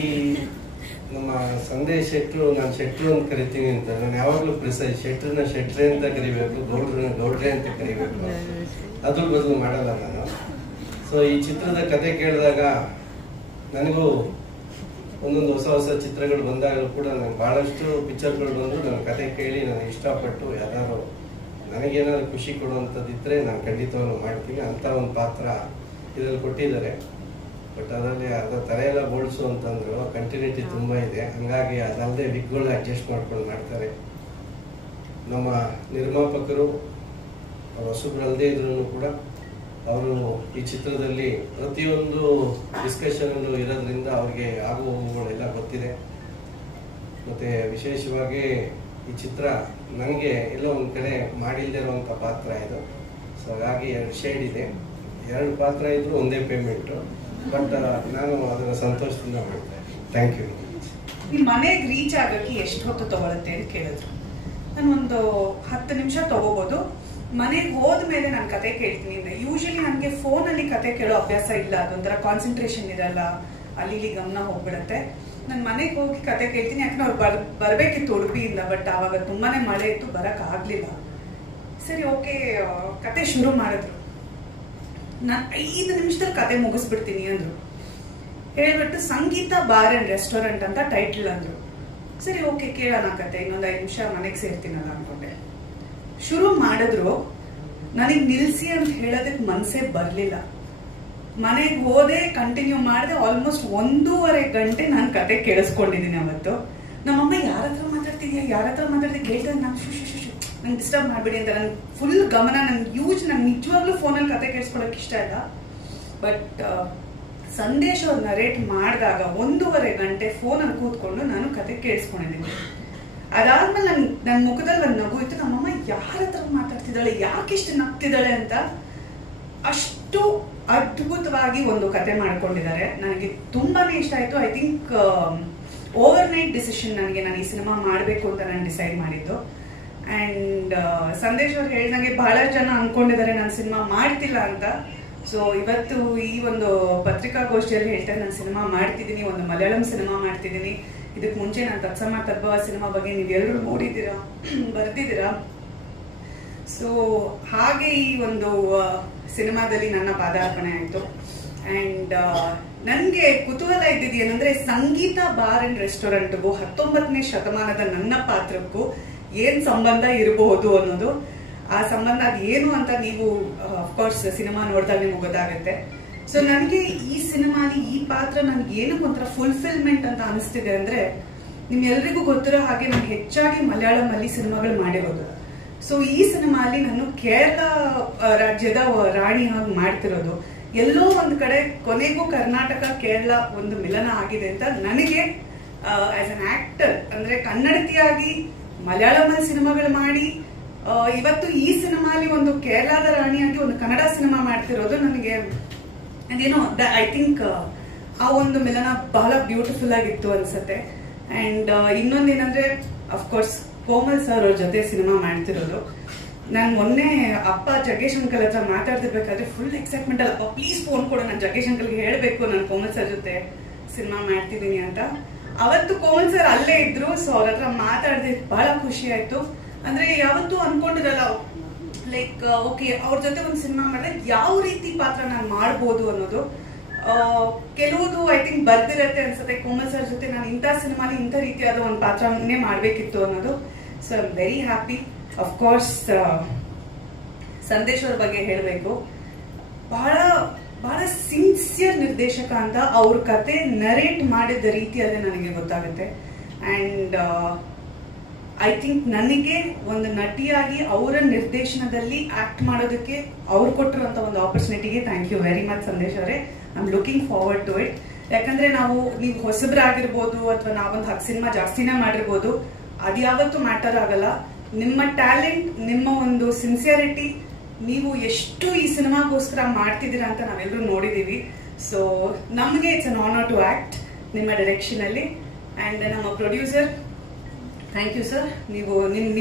ಈ ನಮ್ಮ ಸಂದೇಶ್ ಶೆಟ್ರು, ನಾನು ಶೆಟ್ರು ಅಂತ ಕರಿತೀನಿ ಅಂತ, ನಾನು ಯಾವಾಗಲೂ ಪ್ರಿಸೈಸ್ ಶೆಟ್ರನ್ನ ಶೆಟ್ರೆ ಅಂತ ಕರಿಬೇಕು, ಗೌಡ್ರನ್ನ ಗೌಡ್ರೆ ಅಂತ ಕರಿಬೇಕು, ಅದ್ರ ಬದಲು ಮಾಡಲ್ಲ ನಾನು. ಸೊ ಈ ಚಿತ್ರದ ಕತೆ ಕೇಳಿದಾಗ ನನಗೂ ಒಂದೊಂದು ಹೊಸ ಹೊಸ ಚಿತ್ರಗಳು ಬಂದಾಗಲೂ ಕೂಡ ನನಗೆ ಭಾಳಷ್ಟು ಪಿಕ್ಚರ್ಗಳು ಬಂದು ನನ್ನ ಕತೆ ಕೇಳಿ ನಾನು ಇಷ್ಟಪಟ್ಟು ಯಾವ್ದಾದ್ರು ನನಗೇನಾದ್ರು ಖುಷಿ ಕೊಡುವಂಥದ್ದಿದ್ರೆ ನಾನು ಖಂಡಿತವಾಗ್ಲೂ ಮಾಡ್ತೀನಿ. ಅಂಥ ಒಂದು ಪಾತ್ರ ಇದರಲ್ಲಿ ಕೊಟ್ಟಿದ್ದಾರೆ. ಬಟ್ ಅದರಲ್ಲಿ ಅರ್ಧ ತಲೆ ಎಲ್ಲ ಬೋಳ್ಸು ಅಂತಂದ್ರು, ಕಂಟಿನ್ಯೂಟಿ ತುಂಬ ಇದೆ. ಹಂಗಾಗಿ ಅದಲ್ಲದೆ ವಿಗ್ಗಳು ಅಡ್ಜಸ್ಟ್ ಮಾಡ್ಕೊಂಡು ಮಾಡ್ತಾರೆ. ನಮ್ಮ ನಿರ್ಮಾಪಕರು ಹೊಸಬ್ರಲ್ಲದೆ ಇದ್ರೂ ಕೂಡ ಅವರು ಈ ಚಿತ್ರದಲ್ಲಿ ಪ್ರತಿಯೊಂದು ಡಿಸ್ಕಷನ್ ಇರೋದ್ರಿಂದ ಅವ್ರಿಗೆ ಆಗು ಹೋಗುಗಳೆಲ್ಲ ಗೊತ್ತಿದೆ. ಮತ್ತು ವಿಶೇಷವಾಗಿ ಈ ಚಿತ್ರ ನನಗೆ ಎಲ್ಲೋ ಒಂದು ಕಡೆ ಮಾಡಿಲ್ಲದೆ ಇರುವಂಥ ಪಾತ್ರ ಇದು. ಸೊ ಹಾಗಾಗಿ 2 ಶೇಡ್ ಇದೆ, 2 ಪಾತ್ರ ಇದ್ರೂ ಒಂದೇ ಪೇಮೆಂಟು. ಬಟ್ ನಾನು ಅದನ್ನು ಸಂತೋಷದಿಂದ ಮಾಡ್ತೇನೆ. Thank you. ನಿಮ್ಮ ಮನೆಗೆ ರೀಚ್ ಆಗೋಕ್ಕೆ ಎಷ್ಟು ಹೊತ್ತು ತಗೊಳುತ್ತೆ ಅಂತ ಕೇಳಿದ್ರು. ನಾನು ಒಂದು 10 ನಿಮಿಷ ತಗೋಬೋದು. ಮನೆಗೆ ಹೋದ್ಮೇಲೆ ನಾನು ಕತೆ ಕೇಳ್ತೀನಿ. ಯೂಶಲಿ ನನಗೆ ಫೋನಲ್ಲಿ ಕತೆ ಕೇಳೋ ಅಭ್ಯಾಸ ಇಲ್ಲ, ಅದೊಂಥರ ಕಾನ್ಸಂಟ್ರೇಷನ್ ಇರಲ್ಲ, ಅಲ್ಲಿ ಇಲ್ಲಿ ಗಮನ ಹೋಗ್ಬಿಡುತ್ತೆ. ನಾನು ಮನೆಗೆ ಹೋಗಿ ಕತೆ ಕೇಳ್ತೀನಿ. ಯಾಕಂದ್ರೆ ಅವ್ರು ಬರಬೇಕಿತ್ತು ಉಡುಪಿಯಿಂದ, ಬಟ್ ಆವಾಗ ತುಂಬಾನೇ ಮಳೆ ಇತ್ತು, ಬರೋಕ್ಕಾಗಲಿಲ್ಲ. ಸರಿ, ಓಕೆ, ಕತೆ ಶುರು ಮಾಡಿದ್ರು. ನಾನು 5 ನಿಮಿಷದಲ್ಲಿ ಕತೆ ಮುಗಿಸ್ಬಿಡ್ತೀನಿ ಅಂದ್ರು. ಹೇಳ್ಬಿಟ್ಟು ಸಂಗೀತ ಬಾರ್ ಅಂಡ್ ರೆಸ್ಟೋರೆಂಟ್ ಅಂತ ಟೈಟಲ್ ಅಂದ್ರು. ಸರಿ, ಓಕೆ, ಕೇಳೋಣ ಕತೆ, ಇನ್ನೊಂದು 5 ನಿಮಿಷ ಮನೆಗೆ ಸೇರ್ತೀನಲ್ಲ ಅನ್ಕೊಂಡೆ. ಶುರು ಮಾಡಿದ್ರು. ನನಗೆ ನಿಲ್ಸಿ ಅಂತ ಹೇಳೋದಕ್ಕೆ ಮನಸ್ಸೇ ಬರಲಿಲ್ಲ. ಮನೆಗೆ ಹೋದೆ, ಕಂಟಿನ್ಯೂ ಮಾಡಿದೆ. ಆಲ್ಮೋಸ್ಟ್ 1.5 ಗಂಟೆ ನಾನು ಕತೆ ಕೇಳಿಸ್ಕೊಂಡಿದ್ದೀನಿ ಅವತ್ತು. ನಮ್ಮಮ್ಮ ಯಾರ ಹತ್ರ ಮಾತಾಡ್ತಿದ್ಯಾ ಕೇಳ್ತಾರೆ. ನಾನು ಶು ನಂಗೆ ಡಿಸ್ಟರ್ಬ್ ಮಾಡ್ಬಿಡಿ ಅಂತ ನನ್ಗೆ ಫುಲ್ ಗಮನ. ನಂಗೆ ನಿಜವಾಗ್ಲೂ ಫೋನಲ್ಲಿ ಕತೆ ಕೇಳಿಸ್ಕೊಳಕ್ ಇಷ್ಟ ಇಲ್ಲ. ಬಟ್ ಸಂದೇಶ್ ಅವ್ರು ನರೇಟ್ ಮಾಡಿದಾಗ 1.5 ಗಂಟೆ ಫೋನಲ್ಲಿ ಕೂತ್ಕೊಂಡು ನಾನು ಕತೆ ಕೇಳಿಸ್ಕೊಂಡಿದ್ದೀನಿ. ಅದಾದ್ಮೇಲೆ ನನ್ನ ಮುಖದಲ್ಲಿ ಒಂದು ನಗು ಇತ್ತು. ನಮ್ಮಮ್ಮ ಯಾರ ಹತ್ರ ಮಾತಾಡ್ತಿದ್ದಾಳೆ, ಯಾಕಿಷ್ಟು ನಗ್ತಿದ್ದಾಳೆ ಅಂತ. ಅಷ್ಟು ಅದ್ಭುತವಾಗಿ ಒಂದು ಕತೆ ಮಾಡ್ಕೊಂಡಿದ್ದಾರೆ. ನನಗೆ ತುಂಬಾನೇ ಇಷ್ಟ ಆಯ್ತು. I think over night decision ನನಗೆ. ನಾನು ಈ ಸಿನಿಮಾ ಮಾಡಬೇಕು ಅಂತ ನಾನು ಡಿಸೈಡ್ ಮಾಡಿದ್ದು. ಅಂಡ್ ಸಂದೇಶ್ ಅವ್ರು ಹೇಳ್ದಂಗೆ ಬಹಳ ಜನ ಅನ್ಕೊಂಡಿದ್ದಾರೆ ನಾನು ಸಿನಿಮಾ ಮಾಡ್ತಿಲ್ಲ ಅಂತ. ಸೊ ಇವತ್ತು ಈ ಒಂದು ಪತ್ರಿಕಾಗೋಷ್ಠಿಯಲ್ಲಿ ಹೇಳ್ತಾರೆ ನಾನು ಸಿನಿಮಾ ಮಾಡ್ತಿದ್ದೀನಿ, ಒಂದು ಮಲಯಾಳಂ ಸಿನಿಮಾ ಮಾಡ್ತಿದ್ದೀನಿ. ಇದಕ್ಕೆ ಮುಂಚೆ ನಾನು ತತ್ಸಮ ತದ್ಭವ ಸಿನಿಮಾ ಬಗ್ಗೆ ನೀವೆಲ್ಲರೂ ನೋಡಿದ್ದೀರಾ, ಬರ್ದಿದ್ದೀರಾ. ಸೊ ಹಾಗೆ ಈ ಒಂದು ಸಿನಿಮಾದಲ್ಲಿ ನನ್ನ ಪಾದಾರ್ಪಣೆ ಆಯಿತು. ಅಂಡ್ ನನಗೆ ಕುತೂಹಲ ಇದ್ದಿದ್ದು ಏನಂದ್ರೆ ಸಂಗೀತ ಬಾರ್ ಅಂಡ್ ರೆಸ್ಟೋರೆಂಟ್ಗೂ 19ನೇ ಶತಮಾನದ ನನ್ನ ಪಾತ್ರಕ್ಕೂ ಏನ್ ಸಂಬಂಧ ಇರಬಹುದು ಅನ್ನೋದು. ಆ ಸಂಬಂಧ ಅದು ಏನು ಅಂತ ನೀವು ಅಫ್ಕೋರ್ಸ್ ಸಿನಿಮಾ ನೋಡಿದಾಗ ನಿಮ್ಗೆ ಗೊತ್ತಾಗುತ್ತೆ. ಸೊ ನನಗೆ ಈ ಸಿನಿಮಾಲಿ ಈ ಪಾತ್ರ ನನ್ಗೆ ಏನಕ್ಕೆ ಒಂಥರ ಫುಲ್ಫಿಲ್ಮೆಂಟ್ ಅಂತ ಅನಿಸ್ತಿದೆ ಅಂದ್ರೆ, ನಿಮ್ಗೆಲ್ರಿಗೂ ಗೊತ್ತಿರೋ ಹಾಗೆ ನಾನು ಹೆಚ್ಚಾಗಿ ಮಲಯಾಳಂ ಅಲ್ಲಿ ಸಿನಿಮಾಗಳು ಮಾಡಿರೋದು. ಸೊ ಈ ಸಿನಿಮಾಲಿ ನಾನು ಕೇರಳ ರಾಜ್ಯದ ರಾಣಿಯಾಗಿ ಮಾಡ್ತಿರೋದು. ಎಲ್ಲೋ ಒಂದ್ ಕಡೆ ಕೊನೆಗೂ ಕರ್ನಾಟಕ ಕೇರಳ ಒಂದು ಮಿಲನ ಆಗಿದೆ ಅಂತ ನನಗೆ ಆಸ್ ಅನ್ ಆಕ್ಟರ್, ಅಂದ್ರೆ ಕನ್ನಡತಿಯಾಗಿ ಮಲಯಾಳಮಲ್ಲಿ ಸಿನಿಮಾಗಳು ಮಾಡಿ ಇವತ್ತು ಈ ಸಿನಿಮಾಲಿ ಒಂದು ಕೇರಳದ ರಾಣಿಯಾಗಿ ಒಂದು ಕನ್ನಡ ಸಿನಿಮಾ ಮಾಡ್ತಿರೋದು ನನಗೆ ಅದೇನೋ ಐ ಥಿಂಕ್ ಆ ಒಂದು ಮಿಲನ ಬಹಳ ಬ್ಯೂಟಿಫುಲ್ ಆಗಿತ್ತು ಅನ್ಸುತ್ತೆ. ಅಂಡ್ ಇನ್ನೊಂದೇನಂದ್ರೆ ಅಫ್ಕೋರ್ಸ್ ಕೋಮಲ್ ಸರ್ ಅವ್ರ ಜೊತೆ ಸಿನಿಮಾ ಮಾಡ್ತಿರೋದು. ನಾನು ಮೊನ್ನೆ ಅಪ್ಪ ಜಗ್ಗೇಶ್ ಅಂಕಲ್ ಹತ್ರ ಮಾತಾಡ್ತಿರ್ಬೇಕಾದ್ರೆ ಫುಲ್ ಎಕ್ಸೈಟ್ಮೆಂಟ್ ಅಲ್ಲ, ಅಪ್ಪ ಪ್ಲೀಸ್ ಫೋನ್ ಕೊಡು, ನಾನು ಜಗ್ಗೇಶ್ ಅಂಕಲ್ಗೆ ಹೇಳ್ಬೇಕು ನಾನು ಕೋಮಲ್ ಸರ್ ಜೊತೆ ಸಿನಿಮಾ ಮಾಡ್ತಿದ್ದೀನಿ ಅಂತ. ಅವತ್ತು ಕೋಮಲ್ ಸರ್ ಅಲ್ಲೇ ಇದ್ರು. ಸೊ ಅವ್ರ ಹತ್ರ ಮಾತಾಡಿದ್ರೆ ಬಹಳ ಖುಷಿ ಆಯ್ತು. ಅಂದ್ರೆ ಯಾವತ್ತೂ ಅನ್ಕೊಂಡಿರಲ್ಲ ಲೈಕ್ ಓಕೆ ಅವ್ರ ಜೊತೆ ಒಂದು ಸಿನಿಮಾ ಮಾಡಿದ್ರೆ ಯಾವ ರೀತಿ ಪಾತ್ರ ನಾನು ಮಾಡ್ಬೋದು ಅನ್ನೋದು. ಕೆಲವುದು ಐ ಥಿಂಕ್ ಬರ್ದಿರತ್ತೆ ಅನ್ಸುತ್ತೆ, ಕೋಮಲ್ ಸರ್ ಜೊತೆ ನಾನು ಇಂಥ ಸಿನಿಮಾಲಿ ಇಂಥ ರೀತಿಯಾದ ಒಂದು ಪಾತ್ರನೇ ಮಾಡ್ಬೇಕಿತ್ತು ಅನ್ನೋದು. So I am very happy. Of course Sandesh ಅವ್ರ ಬಗ್ಗೆ ಹೇಳಬೇಕು, ಬಹಳ ಬಹಳ ಸಿನ್ಸಿಯರ್ ನಿರ್ದೇಶಕ ಅಂತ. ಅವ್ರ ಕತೆ ನರೇಟ್ ಮಾಡಿದ ರೀತಿಯಲ್ಲೇ ನನಗೆ ಗೊತ್ತಾಗುತ್ತೆ. ಅಂಡ್ ಐ ಥಿಂಕ್ ನನಗೆ ಒಂದು ನಟಿಯಾಗಿ ಅವರ ನಿರ್ದೇಶನದಲ್ಲಿ ಆಕ್ಟ್ ಮಾಡೋದಕ್ಕೆ ಅವ್ರು ಕೊಟ್ಟಿರುವಂತ ಒಂದು ಆಪರ್ಚುನಿಟಿಗೆ thank you very much Sandesh ಅವರೇ. I am looking forward to it. ಯಾಕಂದ್ರೆ ನೀವು ಹೊಸಬ್ರಾಗಿರ್ಬೋದು ಅಥವಾ ನಾವೊಂದು 10 ಸಿನಿಮಾ ಜಾಸ್ತಿನೇ ಮಾಡಿರ್ಬೋದು, ಅದ್ಯಾವತ್ತೂ ಮ್ಯಾಟರ್ ಆಗಲ್ಲ. ನಿಮ್ಮ ಟ್ಯಾಲೆಂಟ್, ನಿಮ್ಮ ಒಂದು ಸಿನ್ಸಿಯರಿಟಿ, ನೀವು ಎಷ್ಟು ಈ ಸಿನಿಮಾಗೋಸ್ಕರ ಮಾಡ್ತಿದ್ದೀರಾ ಅಂತ ನಾವೆಲ್ಲರೂ ನೋಡಿದೀವಿ. ಸೊ ನಮಗೆ it's an honour to act ನಿಮ್ಮ ಡೈರೆಕ್ಷನ್ ಅಲ್ಲಿ. ಅಂಡ್ ನಮ್ಮ ಪ್ರೊಡ್ಯೂಸರ್ ಥ್ಯಾಂಕ್ ಯು ಸರ್. ನೀವು